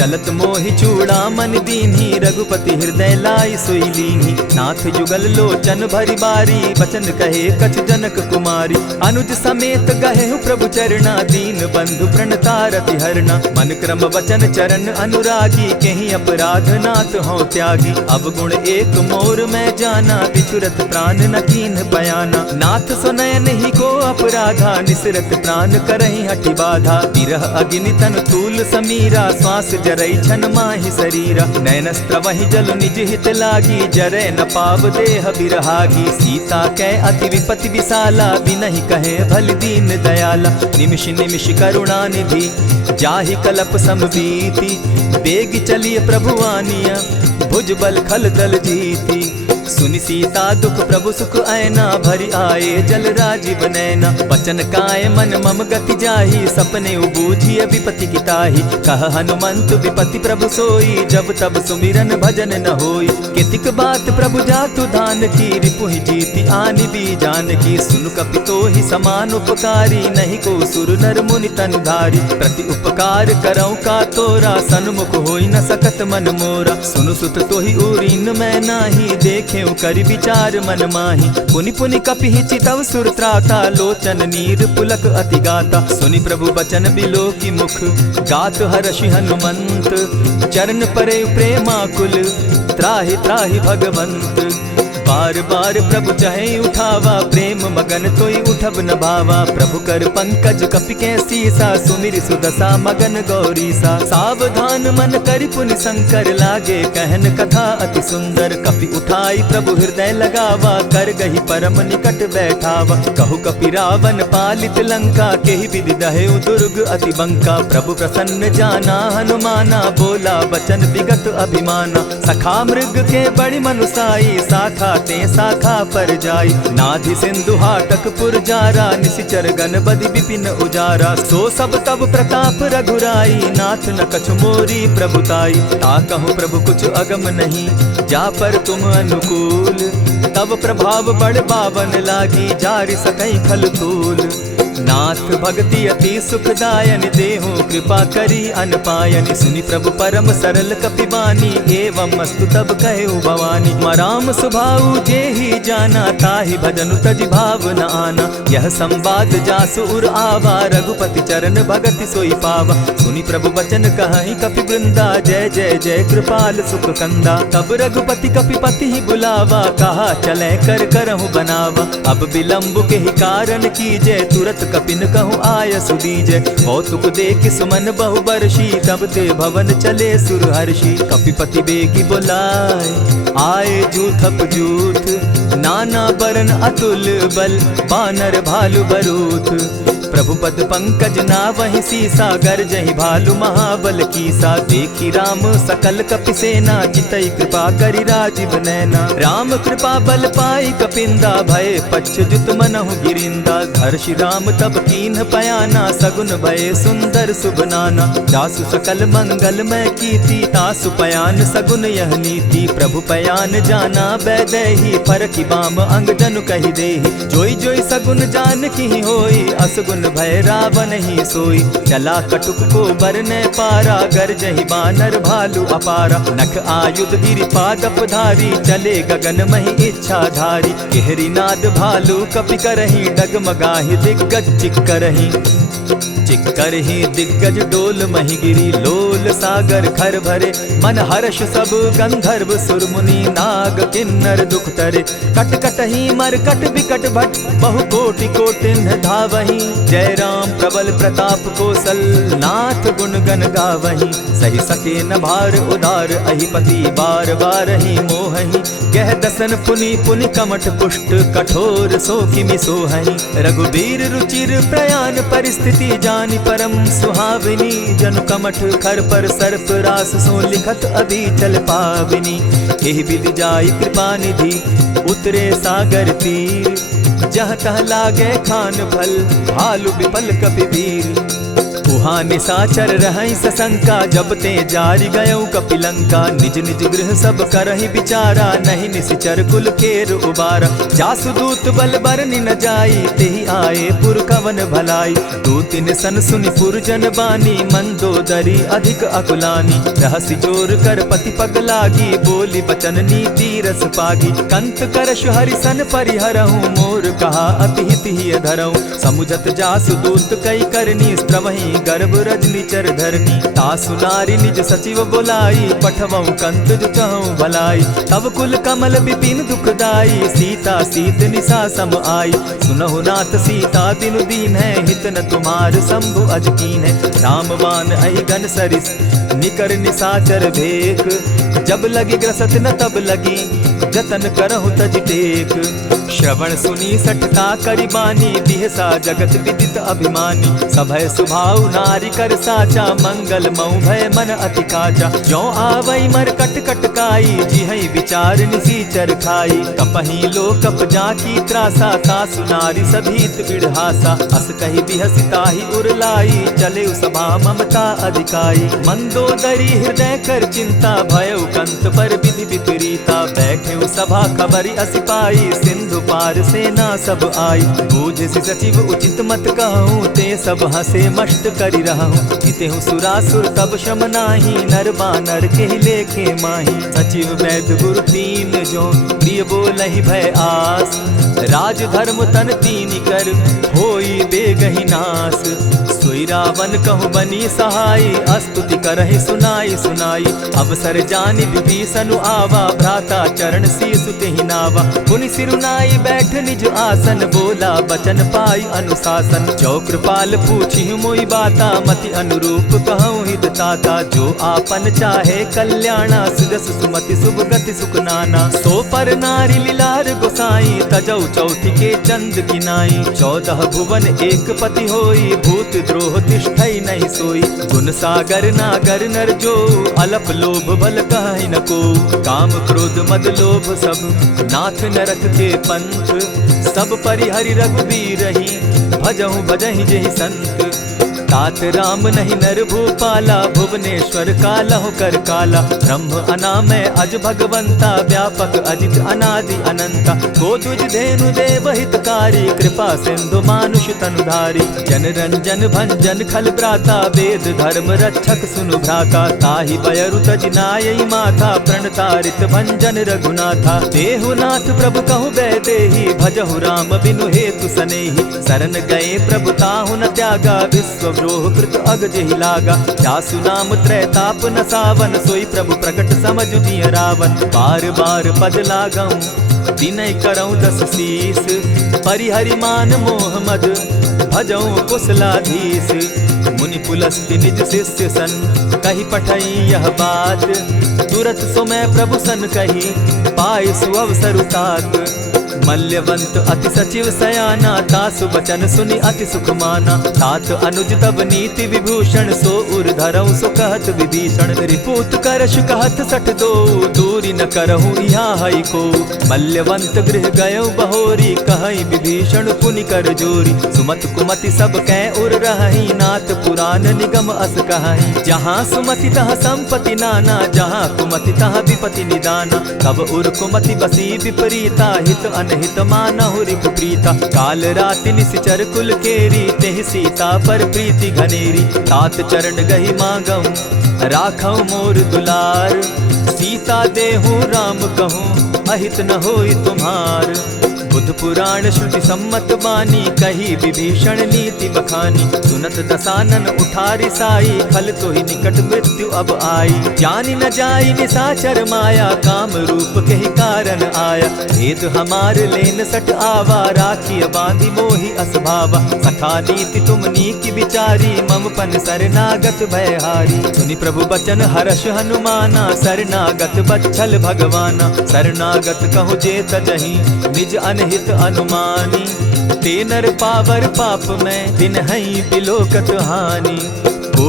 चलत मोहि चूड़ा मन दीन्ही, रघुपति हृदय लाई सोई लीन्ही। नाथ जुगल लोचन भरी बारी, बचन कहे कछ जनक कुमारी। अनुज समेत गहे प्रभु चरणा, दीन बंधु प्रणतारति हरना। मन क्रम वचन चरण अनुरागी, केहि अपराध नाथ हो त्यागी। अब गुण एक मोर मैं जाना, बिछुरत प्राण न कीन्ह बयाना। नाथ सुनयन ही को अपराधा, निसरत प्राण करहि हठि बाधा। विरह अग्नि तन तूल समीरा, श्वास जरई छन माहि शरीरा। नयनस्त्र वही जल निज हित लागी, जरै न पाव देह बिरहागी। सीता कै अति विपति विशाला, बिनहि कहे भल दीन दयाला। निमिष निमिष करुणा निधि, जाहि कलप समबीति। बेग चलिए प्रभु आनिया, भुज बल खल दल जीती। सुनि सीता दुख प्रभु सुख ऐना, भरि आए जल राजीव नैना। बचन काय मन मम गति जाहि, सपने बूझिय विपति की ताहि। कह हनुमंत विपति प्रभु सोई, जब तब सुमिरन भजन न होई। कितिक बात प्रभु जातु धान की, रिपुहि जीति आनि भी जान की। सुन कपि तोहि समान उपकारी, नहीं को सुर नर मुनि तनुधारी। प्रति उपकार करऊँ का तोरा, सन्मुख होई न सकत मन मोरा। सुनु सुत तोहि उरीन मैं नाही, देखे करि विचार मन माही। पुनि पुनि कपिहि चितव सुर त्राता, लोचन नीर पुलक अति गाता। सुनि प्रभु बचन बिलो की मुख, गात हर्षि हनुमंत। चरण परे प्रेमाकुल, त्राहि त्राहि भगवंत। बार बार प्रभु चहे उठावा, प्रेम मगन तोई उठब न भावा। प्रभु कर पंकज कपि के सीसा, सुमिर सुदशा मगन गौरीसा। सावधान मन करि पुनि शंकर, लागे कहन कथा अति सुंदर। कपि उठाई प्रभु हृदय लगावा, कर गही परम निकट बैठावा। कहु कपि रावण पालित लंका, केहि विधि दहेउ दुर्ग अति बंका। प्रभु प्रसन्न जाना हनुमाना, बोला बचन विगत अभिमाना। सखा मृग के बड़ी मनुसाई, शाखा ते शाखा पर जाई। नाधि सिंधु हाटक पुर जारा, निशिचर गण बदि विपिन उजारा। सो सब तब प्रताप रघुराई, नाथ न कछु मोरी प्रभुताई। ता कहूँ प्रभु कुछ अगम नहीं, जा पर तुम अनुकूल। तब प्रभाव बड़ बावन लागी, जारि सकई खल तूल। नाथ भक्ति अति सुखदायन, देहु कृपा करी अनपायनि। सुनि प्रभु परम सरल कपिबानी, एवं मस्तु तब कहु भवानी। मराम सुभाऊ जेहि जाना, ताहि भजनु तजि भाव न आना। यह संवाद जासु उर आवा, रघुपति चरण भगति सोई पावा। सुनि प्रभु बचन कहि कपि वृंदा, जय जय जय कृपाल सुख कंदा। तब रघुपति कपिपति ही बुलावा, कहा चले कर करहु बनावा। अब विलंब के ही कारण कीजय, तुरत कपिन कहूँ आय सुदीजय। कौतुक देख सुमन बहु बरसी, तब ते भवन चले सुर हर्षि। कपिपति बेगी बुलाए, आए जूथप जूथ। नाना बरन अतुल बल, बानर भालु बरूथ। प्रभु पद पंकज नावहि सीसा, गर्जहि भालु महाबल कीसा। देखी राम सकल कपि सेना, चितई कृपा करि राजीव नैना। राम कृपा बल पाई कपिंदा, भय पच्युत मनहु गिरिंदा। हर्षि राम तब कीन्ह पयाना, सगुन भय सुंदर शुभ नाना। जासु सकल मंगल मैं कीर्ति, तासु पयान सगुन यह नीति। प्रभु पयान जाना बैदेही, फरकि बाम अंग जनु कहि देहि। जोई जोई सगुन जान की होई, असगुन भय रावण ही सोई। चला कटुक को बरने पारा, गर्जहि बानर भालु अपारा। नख आयुध गिरि पादप धारी, चले गगन महि इच्छा धारी। केहरी नाद भालु कपि करहि, डगमगाहि दिग्गज चिक्करहि। चिक्करहि दिग्गज डोल महि गिरी, लोल सागर खर भरे। मन हर्ष सब गंधर्व सुर मुनि, नाग किन्नर दुख तरे। कट कटहि मरकट बिकट भट, बहु कोटि कोटिन्ह धावहि। जय राम प्रबल प्रताप कौशल, नाथ गुण गण गावहि। सही सके न भार उदार, अहिपति बार बार ही मोहहि। गह दसन पुनि पुनि कमठ पुष्ट, कठोर सो किमि सोहहि। रघुबीर रुचिर प्रयाण परिस्थिति, जानि परम सुहाविनी। जनु कमठ खर पर सर्प रास, सो लिखत अभी चल पाविनी। एहि विधि जाई कृपा निधि, उतरे सागर तीर। जहाँ तह लागे खान फल, भालु विफल कपि वीर। उहाँ निशाचर रहई सशंका, जब ते जारी गयऊ कपिलंका। निज निज गृह सब करहि विचारा, नहीं निशिचर कुल केर उबारा। जासुदूत बल बरनि न जाई, तेहि आए पुर कवन भलाई। दू तिन सन सुनि पुरजन बानी, मंदोदरी अधिक अकुलानी। रहसि जोर कर पति पग लागी, बोली बचन नीति रस पागी। कंत करश हरिसन परिहरहूँ, मोर कहा अति हित ही धरऊँ। समुझत जासुदूत कई करनी, स्त्रवहीं गर्भ रजनी चर धरनी। तासु नारी निज सचिव बोलाई, पठवऊँ कंत जो चहूँ भलाई। तब कुल कमल विपिन दुखदाई, सीता सीत निशा सम आई। सुनहु नाथ सीता दिनु दीन है, हित न तुम्हार शंभु अजकीन है। रामबान अहि घन सरिस निकर निशाचर भेक, जब लगी ग्रसत न तब लगी जतन करहु तज टेक। श्रवण सुनी सठता करिबानी, बिहसा जगत विदित अभिमानी। सभय सुभाव नारी कर साचा, मंगल मऊ भय मन अति काचा। जो आवई मर कट कट काई, जिहई विचार निसीचर खाई। कपही लो कप जाकी त्रासा, तासु नारी सभीत बिढ़ासा। अस कही बिहसिता ही उरलाई, चले सभा ममता अधिकाई। मंदोदरी हृदय कर चिंता, भयउ कंत पर विधि विपरीता। बैठे सभा खबरी असी पाई, सिंधु पार सेना सब आई। बूझ सचिव उचित मत कहूँ, ते सब हंसे मस्त करि रहूँ। जितेहु सुरासुर तब शम नाही, नर बानर के लेखे माही। सचिव वैद्य गुरु तीन जो, प्रिय बोलहि भय आस। राज धर्म तन तीन कर, होई बेगहि नास। सोई रावण कहु बनी सहाय, स्तुति करहि सुनाई सुनाई। अवसर जानि विभीषण आवा, भ्राता चरण शीसु तेहि नावा। पुनि सिरुनाई बैठ निज आसन, बोला बचन पाई अनुशासन। जो कृपाल पूछि मोई बाता, मति अनुरूप कहूँ हित ताता। जो आपन चाहे कल्याणा, सुजस सुमति शुभ गति सुख नाना। सो पर नारी लीलार गोसाई, तजौ चौथि के चंद किनाई। 14 भुवन एक पति होई, भूत द्रोह तिष्ठई नहीं सोई। गुण सागर नागर नर जो, अलप लोभ बल कहि न को। काम क्रोध मद लोभ सब, नाथ नरक के पंथ। सब परिहरि रघुबीरहि, भजहु भजहि जेहि संत। तात राम नहीं नर भूपाला, भुवनेश्वर कालहु कर काला। ब्रह्म अनामय अज भगवंता, व्यापक अजित अनादि अनंता। को तुझ धेनु देव हितकारी, कृपा सिंधु मानुष तनुधारी। जन रंजन भंजन खल भ्राता, वेद धर्म रक्षक सुनु भ्राता। ताहि बयरु तज नायई माथा, प्रणतारित भंजन रघुनाथा। देहुनाथ प्रभु कहु बैदेहि, भजहु राम बिनु हेतु सनेहि। शरण गए प्रभु ताहु न त्यागा, विश्व द्रोह कृत अग जेहि लागा। जासु नाम त्रैताप न सावन, सोई प्रभु प्रकट समझ दिय रावण। बार बार पद लागऊं, विनय करऊं 10 शीस। परिहरि मान मोह मद, भजऊं कुशलाधीश। मुनि पुलस्ति निज शिष्य सन, कही पठई यह बात। तुरत सो मैं प्रभु सन कही, पाए सुअवसर तात। मल्यवंत अति सचिव सयाना, तासु बचन सुनि अति सुख माना। तात अनुज तब नीति विभूषण, सो उर धरऊं सो कहत विभीषण। रिपुत करश कहत सठ दो, दूरी न करहूँ यहाँ हई को। मल्यवंत गृह गयऊ बहोरी, कहई विभीषण पुनि कर जोरी। सुमत कुमति सब कै उर रहई, नाथ पुराण निगम अस कहई। जहाँ सुमति तहाँ संपत्ति नाना, जहाँ कुमति तहाँ विपति निदाना। तब उर कुमति बसी विपरीता, हित अनहित मानहु रिपु प्रीता। काल राति निशिचर कुल केरी, तेहि सीता पर प्रीति घनेरी। तात चरण गहि मांगऊं, राखऊं मोर दुलार। सीता देहूँ राम कहूँ, अहित न होई तुम्हार। बुद्ध पुराण श्रुति सम्मत बानी, कही विभीषण नीति बखानी। सुनत दसानन उठारी साई, खल तो ही निकट मृत्यु अब आई। जानी न जाई निशाचर माया, काम रूप के ही कारण आया। भेद हमार लेन सट आवा, राखी बांधी मोहि असभावा। सखा नीति तुम नीकी विचारी, मम पन शरणागत भयहारी। सुनि प्रभु बचन हर्ष हनुमाना, शरणागत बच्छल भगवाना। शरणागत कहु जे तजहि, निज अनहित अनुमानी। ते नर पावर पाप में, दिन हई बिलोकत हानि।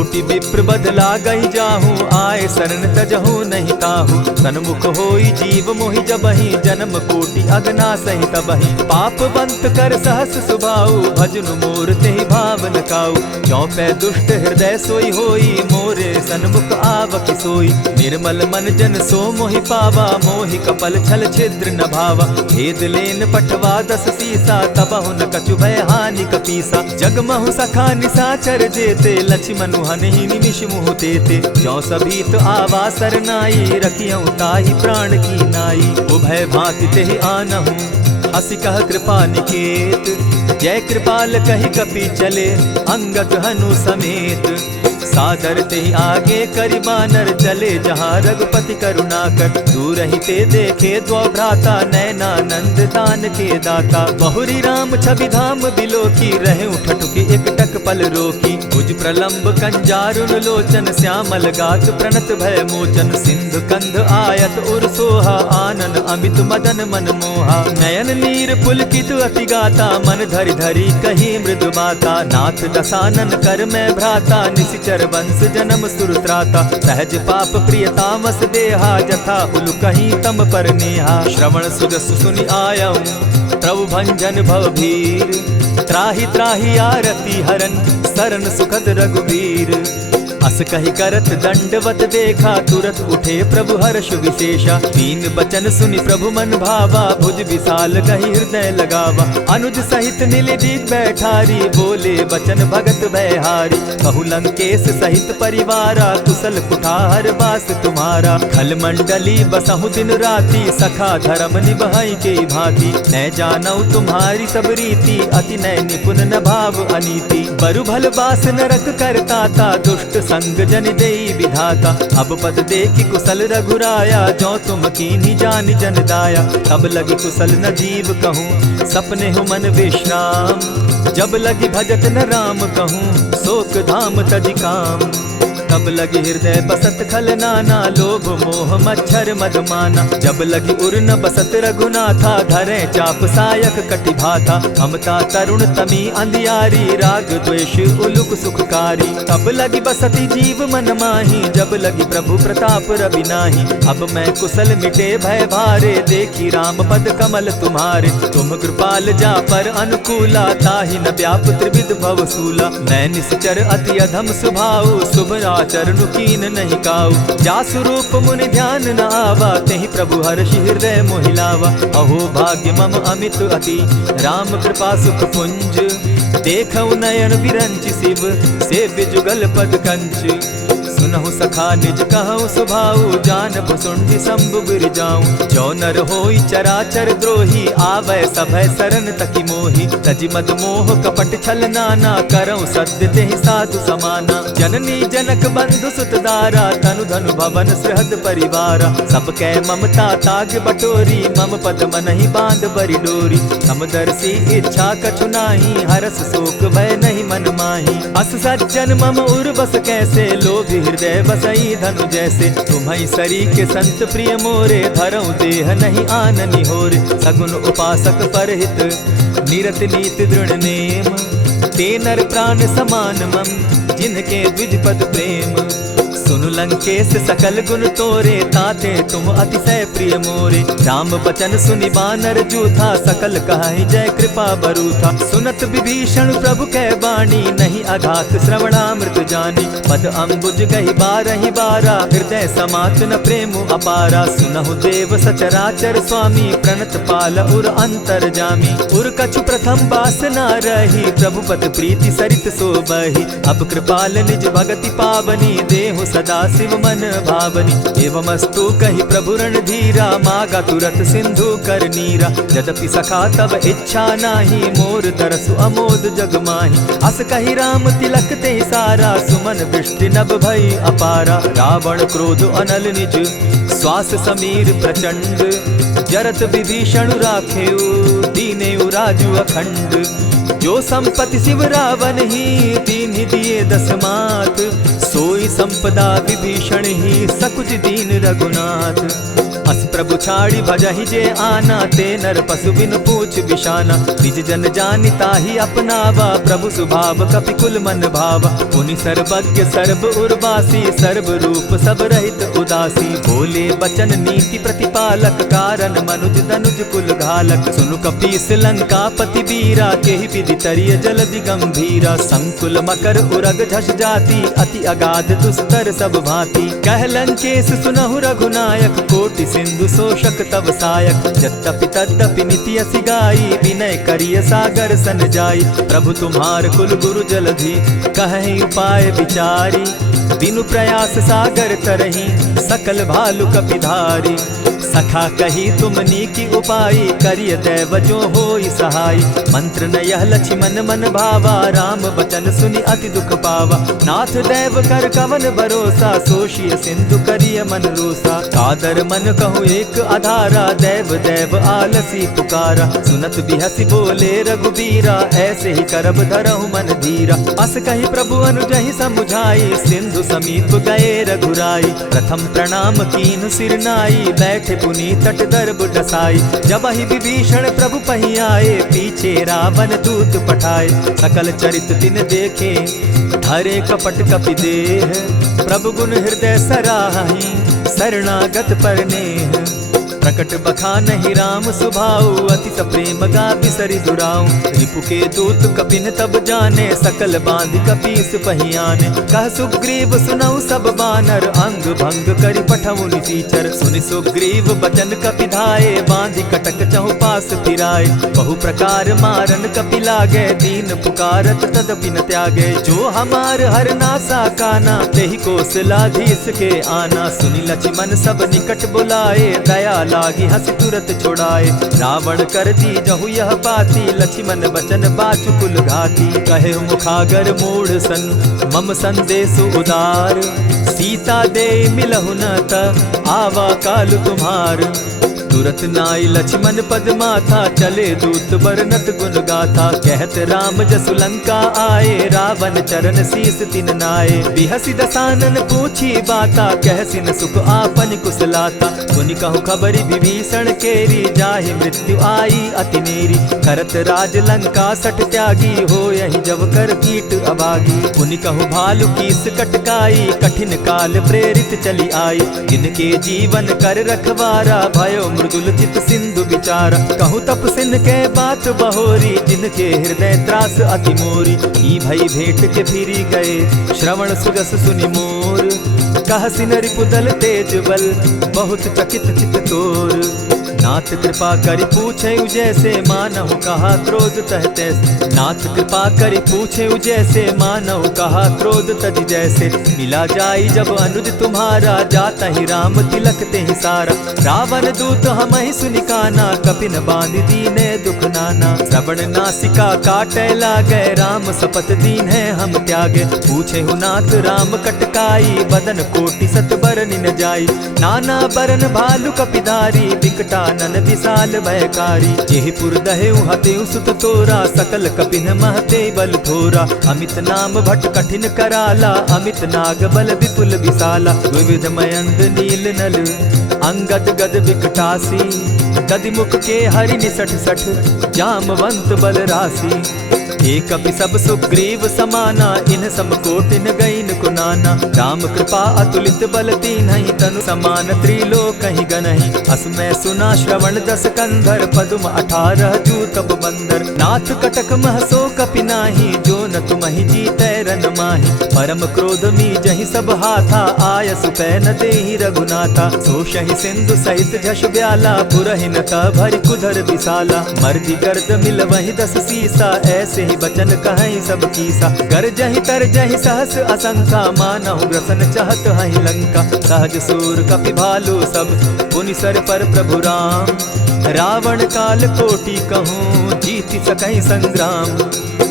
कोटि विप्र बदला गई जाहू, आए शरण तजहू नहीं ताहू। सन्मुख होई जीव मोहि जबहि, जन्म कोटि अगना सही तबहि। पाप बंत कर सहस सुभाऊ, भजनु मोर तेहि भावन काऊ। चौपै दुष्ट हृदय सोई होई, मोरे सन्मुख आवक सोई। निर्मल मन जन सो मोहि पावा, मोहि कपल छल छिद्र न भावा। भेद लेन पठवा 10 सीसा, तबहु न कछु भय हानि कपीसा। जगमहु सखा निसाचर जेते, लक्ष्मनु हनहि निमिष मुह तेते। जो सभीत आवा सरनाई, रखियऊ ताहि प्राण की नाई। उभय भांति तेहि आनहु, हसी कह कृपा निकेत। जय कृपाल कहि कपि चले, अंगद हनु समेत। सादर ते आगे करि बानर चले, जहाँ रघुपति करुणाकर। दूर ही ते देखे द्वौ भ्राता, नैनानंद दान के दाता। बहुरी राम छवि धाम बिलोकी, रहे ठठुकी एकटक पल रोकी। भुज प्रलंब कंजारुन लोचन, श्यामल गात प्रणत भय मोचन। सिंधु कंध आयत उर सोहा, आनन अमित मदन मन मोहा। नयन नीर पुलकित अति गाता, मन धरि धरि कही मृदु बाता। नाथ दसानन कर मैं भ्राता, निशिचर वंश जन्म सुरत्राता। सहज पाप प्रिय तामस देहा, जथा उलु कहीं तम पर नेहा। श्रवण सुजस सुनि आयऊं, प्रभु भंजन भव भीर। त्राहि त्राहि आरती हरन, सरन सुखद रघुबीर। अस कहि करत दंडवत देखा, तुरत उठे प्रभु हर्ष विशेषा। दीन बचन सुनि प्रभु मन भावा, भुज विशाल कहि हृदय लगावा। अनुज सहित नीलदीप बैठारी, बोले बचन भगत भयहारी। कहु लंकेश सहित परिवारा, कुशल कुठार बास तुम्हारा। खल मंडली बसहु दिन राति, सखा धर्म निभाई के भांति। न जानौ तुम्हारी सब रीति, अति नय निपुण न भाव अनीति। बरु भल बास नरक करताता, दुष्ट संग जन देई विधाता। अब पद देखि कुशल रघुराया, जो तुम कीन्ही जानि जन दाया। तब लगी कुशल न जीव कहूँ, सपने हो मन विश्राम। जब लगी भजत न राम कहूँ, शोक धाम तजि काम। तब लगी हृदय बसत खल नाना, लोभ मोह मच्छर मद माना। जब लगी उर न बसत रघुनाथा, धरे चाप सायक कटि भाता। ममता तरुण तमी अंधियारी, राग द्वेष उलुक सुखकारी। तब लगी बसती जीव मन माही, जब लगी प्रभु प्रताप रवि नाही। अब मैं कुशल मिटे भय भारे, देखी राम पद कमल तुम्हारे। तुम कृपाल जा पर अनुकूला, ताहि न व्याप त्रिविध भव सूला। मैं निश्चर अति अधम सुभाऊ, शुभ चरणु कीन नहीं काऊ। जासु रूप मुनि ध्यान न आवा, तेहि प्रभु हर्षि हृदय मोहिलावा। अहो भाग्य मम अमित अति, राम कृपा सुख पुंज। देखऊ नयन विरंचि शिव, सेव्य जुगल पद कंच। सुनहु सखा निज कहूँ सुभाऊ, जान भुसुंडि शंभु गिर जाऊं। जो नर होई चराचर द्रोही, आवे सभय शरण तकी मोहि। तजि मद मोह कपट छल नाना, करऊँ सत्य तेहि साधु समाना। जननी जनक बंधु सुत दारा, तनु धनु भवन सृहद परिवारा। सब कै ममता ताग बटोरी, मम पद मनहि बांध बरि डोरी। समदर्शी इच्छा कछु नाही, हरस शोक भय नहीं मन माही। अस सज्जन मम उर बस कैसे, लोभी हृदय बसई धनु जैसे। तुम्हि सरी के संत प्रिय मोरे, धरऊ देह नहीं आननि होरे। सगुन उपासक परहित, निरत नीत दृढ़ नेम। ते नर प्राण समान मम, जिनके द्विज पद प्रेम। सुनु लंकेश सकल गुण तोरे, ताते तुम अतिशय प्रिय मोरे। राम बचन सुनि बानर जूथा, सकल कहाहि जय कृपा बरूथा। सुनत विभीषण प्रभु कै बाणी, नहीं अघात श्रवणामृत जानी। पद अम्बुज गहि बारहि बारा, हृदय समात न प्रेम अपारा। सुनहु देव सचराचर स्वामी, प्रणत पाल उर अंतर जामी। उर कछु प्रथम बास न रही, प्रभु पद प्रीति सरित सोबहि। अब कृपाल निज भगति पावनी, देहु सदा शिव मन भावनी। एवमस्तु कहि प्रभु रणधीरा, मागा तुरत सिंधु कर नीरा। यद्यपि सखा तब इच्छा नाही, मोर तरसु अमोद जग माही। अस कहि राम तिलक ते सारा, सुमन वृष्टि नभ भई अपारा। रावण क्रोध अनल निज, श्वास समीर प्रचंड। जरत विभीषण राखेउ, दीनेउ राजु अखंड। जो संपत्ति शिव रावण ही, दीन्हि दिए 10 मात। सोई संपदा विभीषण ही, सकुच दीन रघुनाथ। अस प्रभु छाड़ी भजहि जे आना, ते नर पशु बिन पूछ बिशाना। निज जन जानि ताहि अपनावा, प्रभु स्वभाव कपि कुल मन भावा। पुनि सर्वज्ञ सर्व उर्वासी, सर्व रूप सब रहित उदासी। बोले बचन नीति प्रतिपालक, कारण मनुज दनुज कुल घालक। सुनु कपीस लंकापति वीरा, केहि विधि तरिय जलधि गंभीरा। संकुल मकर उरग झष जाति, अति अगाध दुस्तर सब भांति। कह लंकेश सुनहु रघुनायक, कोटि सिंधु शोषक तब सायक। यद्यपि तद्यपि निति असि गाई, विनय करिय सागर सन जाई। प्रभु तुम्हार कुल गुरु जलधि, कहि उपाय विचारी। बिनु प्रयास सागर तरही, सकल भालु कपिधारी। सखा कही तुम नीकी उपाय, करिय दैव जो होई सहाय। मंत्र न यह लक्ष्मण मन भावा, राम बचन सुनि अति दुख पावा। नाथ दैव कर कवन भरोसा, सोषिय सिंधु करिय मन रोसा। कादर मन कहूँ एक आधारा, दैव दैव आलसी पुकारा। सुनत बिहसी बोले रघुबीरा, ऐसे ही करब धरहु मन धीरा। अस कही प्रभु अनुजहि समुझाई, सिंधु समीप गए रघुराई। प्रथम प्रणाम कीन्ह सिर नाई, बैठे पुनि तट दर्ब डसाई। जब ही विभीषण प्रभु पही आए, पीछे रावण दूत पठाए। सकल चरित तिन देखे, धरे कपट कपि देह। प्रभु गुण हृदय सराहि, शरणागत पर नेह। प्रकट बखानहि राम सुभाऊ, अति सप्रेम गा बिसरि दुराऊ। रिपु के दूत कपिन तब जाने, सकल बांधि कपीस पहियाने। कह सुग्रीव सुनऊ सब बानर, अंग भंग करि पठऊ निसीचर। सुनि सुग्रीव बचन कपि धाये, बांधि कटक चहु पास फिराए। बहु प्रकार मारन कपि लागे, दीन पुकारत तदपि न त्यागे। जो हमार हर नासा काना, तेहि कौशलाधीश के आना। सुनि लक्ष्मण सब निकट बुलाए, दया लागी हंस तुरत छोड़ाए। रावण कर दी जहु यह बाती, लक्ष्मण बचन बाचु कुल घाती। कहे मुखागर मूढ़ सन, मम संदेश उदार। सीता दे मिलहु न त, आवा काल तुम्हार। तुरत नाई लक्ष्मण पद माथा, चले दूत बरनत गुण गाथा। कहत राम जसु लंका आए, रावण चरण शीस तिन नाये। बिहसि दसानन पूछी बाता, कहसिन सुख आपन कुशलाता। मुनि कहु खबरि विभीषण केरी, जाहि मृत्यु आई अति नेरी। करत राज लंका सठ त्यागी, हो यही जब कर कीट अभागी। मुनि कहु भालु कीस कटकाई, कठिन काल प्रेरित चली आई। इनके जीवन कर रखवारा, भयो मृदुल चित सिंधु विचार। कहु तपसिन के बात बहोरी, जिनके हृदय त्रास अति मोरी। की भई भेंट के फिरी गए, श्रवण सुजस सुनि मोर। कहसिन रिपुदल तेज बल, बहुत चकित चित तोर। नाथ कृपा करि पूछे जैसे, मानहु कहा क्रोध तह तैसे। नाथ कृपा करि पूछे जैसे, मानहु कहा क्रोध तज जैसे। मिला जाई जब अनुज तुम्हारा, जाता ही राम तिलक ते ही सारा। रावण दूत हम ही सुनिकाना, कपिन बांध दीने दुख नाना। श्रवण नासिका काटे लागे, राम सपत दीन है हम त्यागे। पूछे हु नाथ राम कटकाई, बदन कोटि सत बरन न जाई। नाना बरन भालु कपिधारी, बिकटा नन विशाल भयकारी। जेहिपुर दहेउ हतेउ सुत तोरा, सकल कपिन महते बल थोरा। अमित नाम भट कठिन कराला, अमित नाग बल विपुल विशाला। द्विविध मयंद नील नल, अंगद गद विकटासी। गदिमुख के हरि निसठ सठ, जामवंत बल राशि। एक कपि सब सुग्रीव समाना, इन सम कोटिन गईन कुनाना। राम कृपा अतुलित बल तीन्हि, तनु समान त्रिलोक ही गनहि। असमय सुना श्रवण दस कंधर, पदुम 18 जूतब बंदर। नाथ कटक महसो कपि नाही, जो न तुमहि जीतै रन माहि। परम क्रोध मी जहि सब हाथा, आय सुपै न देहि रघुनाथा। सोषहि सिंधु सहित झष ब्याला, पुरहि न त भरि कुधर विशाला। मर्दि गर्द मिल वहि 10 सीसा, ऐसे बचन कहीं सब कीसा। कर जहि तर जहि सहस असंखा, मानहु ग्रसन चाहत हहि लंका। सहज सूर कपि भालु सब, पुनि सर पर प्रभु राम। रावण काल कोटि कहूँ, जीति सकहि संग्राम।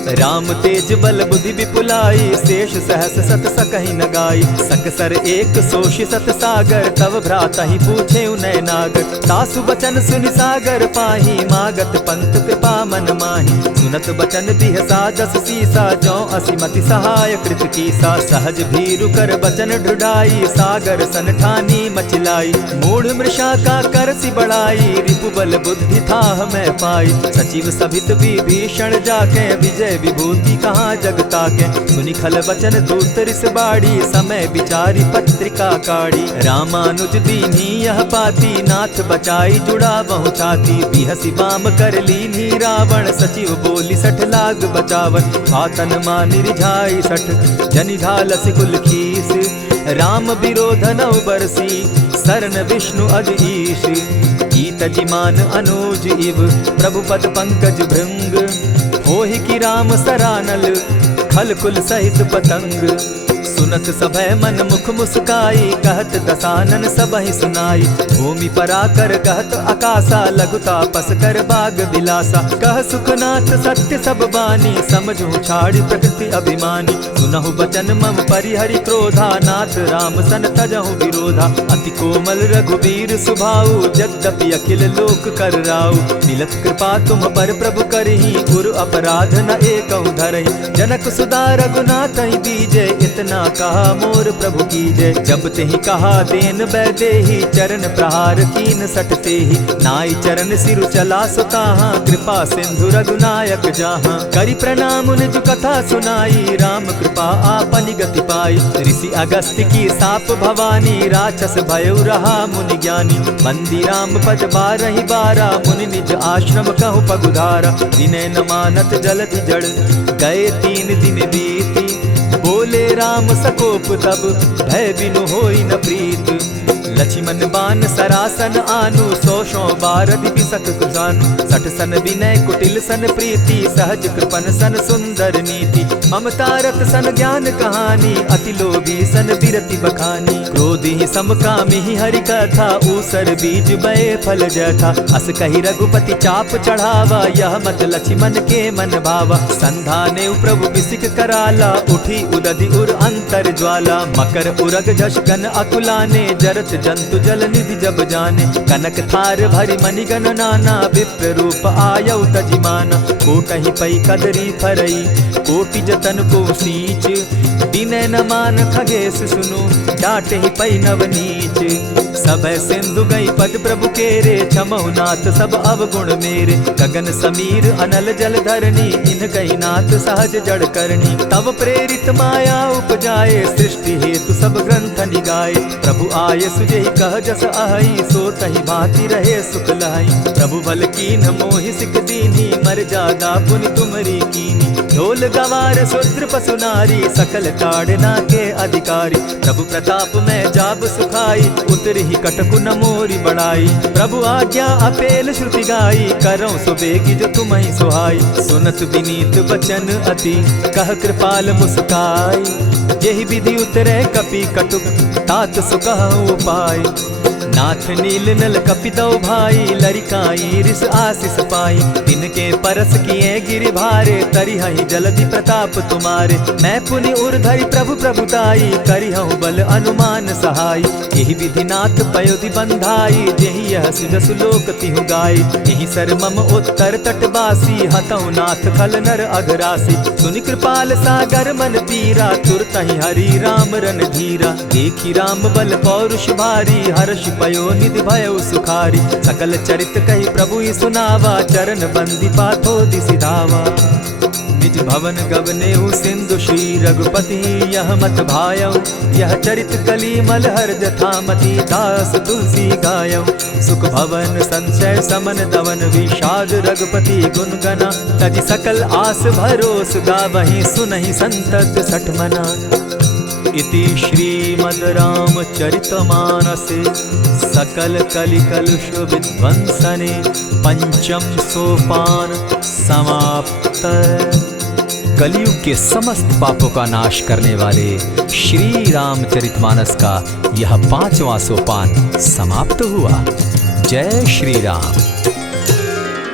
राम तेज बल बुद्धि विपुलाई, शेष सहस सत सकहि न गाई। सकसर एक सोषि सत सागर, तव भ्राता ही पूछे उनय नागर। तासु बचन सुनि सागर पाही, मागत पंत कृपा मन माही। सुनत बचन बिहसा जस सीसा, जौ असिमति सहाय कृत कीसा। सहज भीरु कर बचन ढुढ़ाई, सागर सन ठानी मचिलाई। मूढ़ मृषा का कर सी बढ़ाई, रिपु बल बुद्धि थाह मैं पाई। सचिव सभित विभीषण जाके, विजय विभूति कहाँ जगता के। सुनि खल बचन दूत रिस बाड़ी, समय विचारी पत्रिका काढ़ी। रामानुज दीन्ही यह पाती, नाथ बचाई जुड़ा बहु छाती। बिहसी बाम कर लीन्ही रावण, सचिव बोली सठ लाग बचावन। आतन मानि रिझाई सठ, जनि ढालस कुल खीस। राम विरोध नौ बरसी, सरन विष्णु अज ईश। गीत जिमान अनुज इव, प्रभु पद पंकज भृंग। होहि कि राम सरानल, खल कुल सहित पतंग। सुनत सभय मन मुख मुस्काई, कहत दसानन सबहि सुनाई। भूमि पराकर कहत आकाशा, लघु तापस कर बाग बिलासा। कह सुखनाथ सत्य सब बानी, समझू छाड़ प्रकृति अभिमानी। सुनहु बचन मम परिहरि क्रोधा, नाथ राम सन तजहु विरोधा। अति कोमल रघुबीर सुभाऊ, यद्यपि अखिल लोक कर राऊ। मिलत कृपा तुम पर प्रभु करही, गुरु अपराध न एकहु धरहि। जनक सुदा रघुनाथ ही दीजे, इतना कहा मोर प्रभु की जय। जब तेहि कहा देन बैदेही, चरण प्रहार कीन सटते ही। नाई चरण सिरु चला सुताहा, कृपा सिंधु रघुनायक जाहा। करि प्रणाम निज कथा सुनाई, राम कृपा आपनि गति पाई। ऋषि अगस्त्य की साप भवानी, राक्षस भयउ रहा मुनि ज्ञानी। बंदी राम पद बारहि बारा, मुनि निज आश्रम कहु पगुधारा। विनय न मानत जलधि जड़, गए 3 दिन बीती। बोले राम सकोप तब, भय बिनु होई न प्रीत। लक्ष्मण बान सरासन आनु, 100 बारधि बिसक कुजानु। 60 सन विनय कुटिल सन प्रीति, सहज कृपन सन सुंदर नीति। ममता रत सन ज्ञान कहानी, अति लोभी सन बिरति बखानी। क्रोधी समकामी हरि कथा, ऊसर बीज बय फल जथा। अस कहि रघुपति चाप चढ़ावा, यह मत लक्ष्मण के मन भावा। संधाने प्रभु बिसिक कराला, उठी उदधि उर अंतर ज्वाला। मकर उरग झष घन अकुलाने, जरत जंतु जल निधि जब जाने। कनक थार भरि मणिगण नाना, विप्र रूप आयउ तजिमाना। कोटहि पै कदरी फरई, कोटि जतन को सींच। विनय न मान खगेश सुनु, डांटहि पै नवनीच। सभय सिंधु गई पद प्रभु केरे, छमहु नाथ सब अवगुण मेरे। गगन समीर अनल जल धरनी, इन गई नाथ सहज जड़ करनी। तब प्रेरित माया उपजाए, सृष्टि हेतु सब ग्रंथ निगाए। प्रभु आय सुजेहि कह जस अहई, सो तहि भांति रहे सुख लहई। प्रभु बल कीन्ह मोहि सिख दीन्ही, मर जादा पुनि तुमरी कीनी। ढोल गवार शूद्र पशु नारी, सकल ताड़ना के अधिकारी। प्रभु प्रताप में जाब सुखाई, उतरहि कटकु न मोरी बड़ाई। प्रभु आज्ञा अपेल श्रुति गाई, करऊं सुबेगी जो तुम्हि सुहाई। सुनत विनीत वचन अति, कह कृपाल मुस्काई। जेहि विधि उतरे कपि कटुक, तात सुकहु उपाय। नाथ नील नल कपितौ भाई, लरिकाई रिस आशीष पाई। तिनके परस किए गिरि भारे, तरिहहि जलधि प्रताप तुम्हारे। मैं पुनि उर्धरि प्रभु प्रभुताई, करिहु बल अनुमान सहाय। एहि विधि नाथ पयोधि बंधाई, जेहि यह सुजसु लोक तिहु गाई। एहि सर मम उत्तर तटवासी, हतौ नाथ खल नर अघरासी। सुनि कृपाल सागर मन पीरा, तुरतहि हरि राम रन धीरा। देखि राम बल पौरुष भारी, हर्ष पयो निधि भयउ सुखारी। सकल चरित कहि प्रभु सुनावा, चरण बंदी पाथो दिसि धावा। निज भवन गवनेउ सिंधु श्री रघुपति, यह मत भायउ। यह चरित कली मलहर जथामति, दास तुलसी गायउ। सुख भवन संशय समन दवन, विषाद रघुपति गुण गना। तजि सकल आस भरोस, गावहि सुनहि संतत सठ मना। इति श्रीमद् रामचरितमानसे, सकल कलिकलुष विध्वंसने। पंचम सोपान समाप्त। कलयुग के समस्त पापों का नाश करने वाले श्री रामचरितमानस का यह 5वां सोपान समाप्त हुआ। जय श्री राम।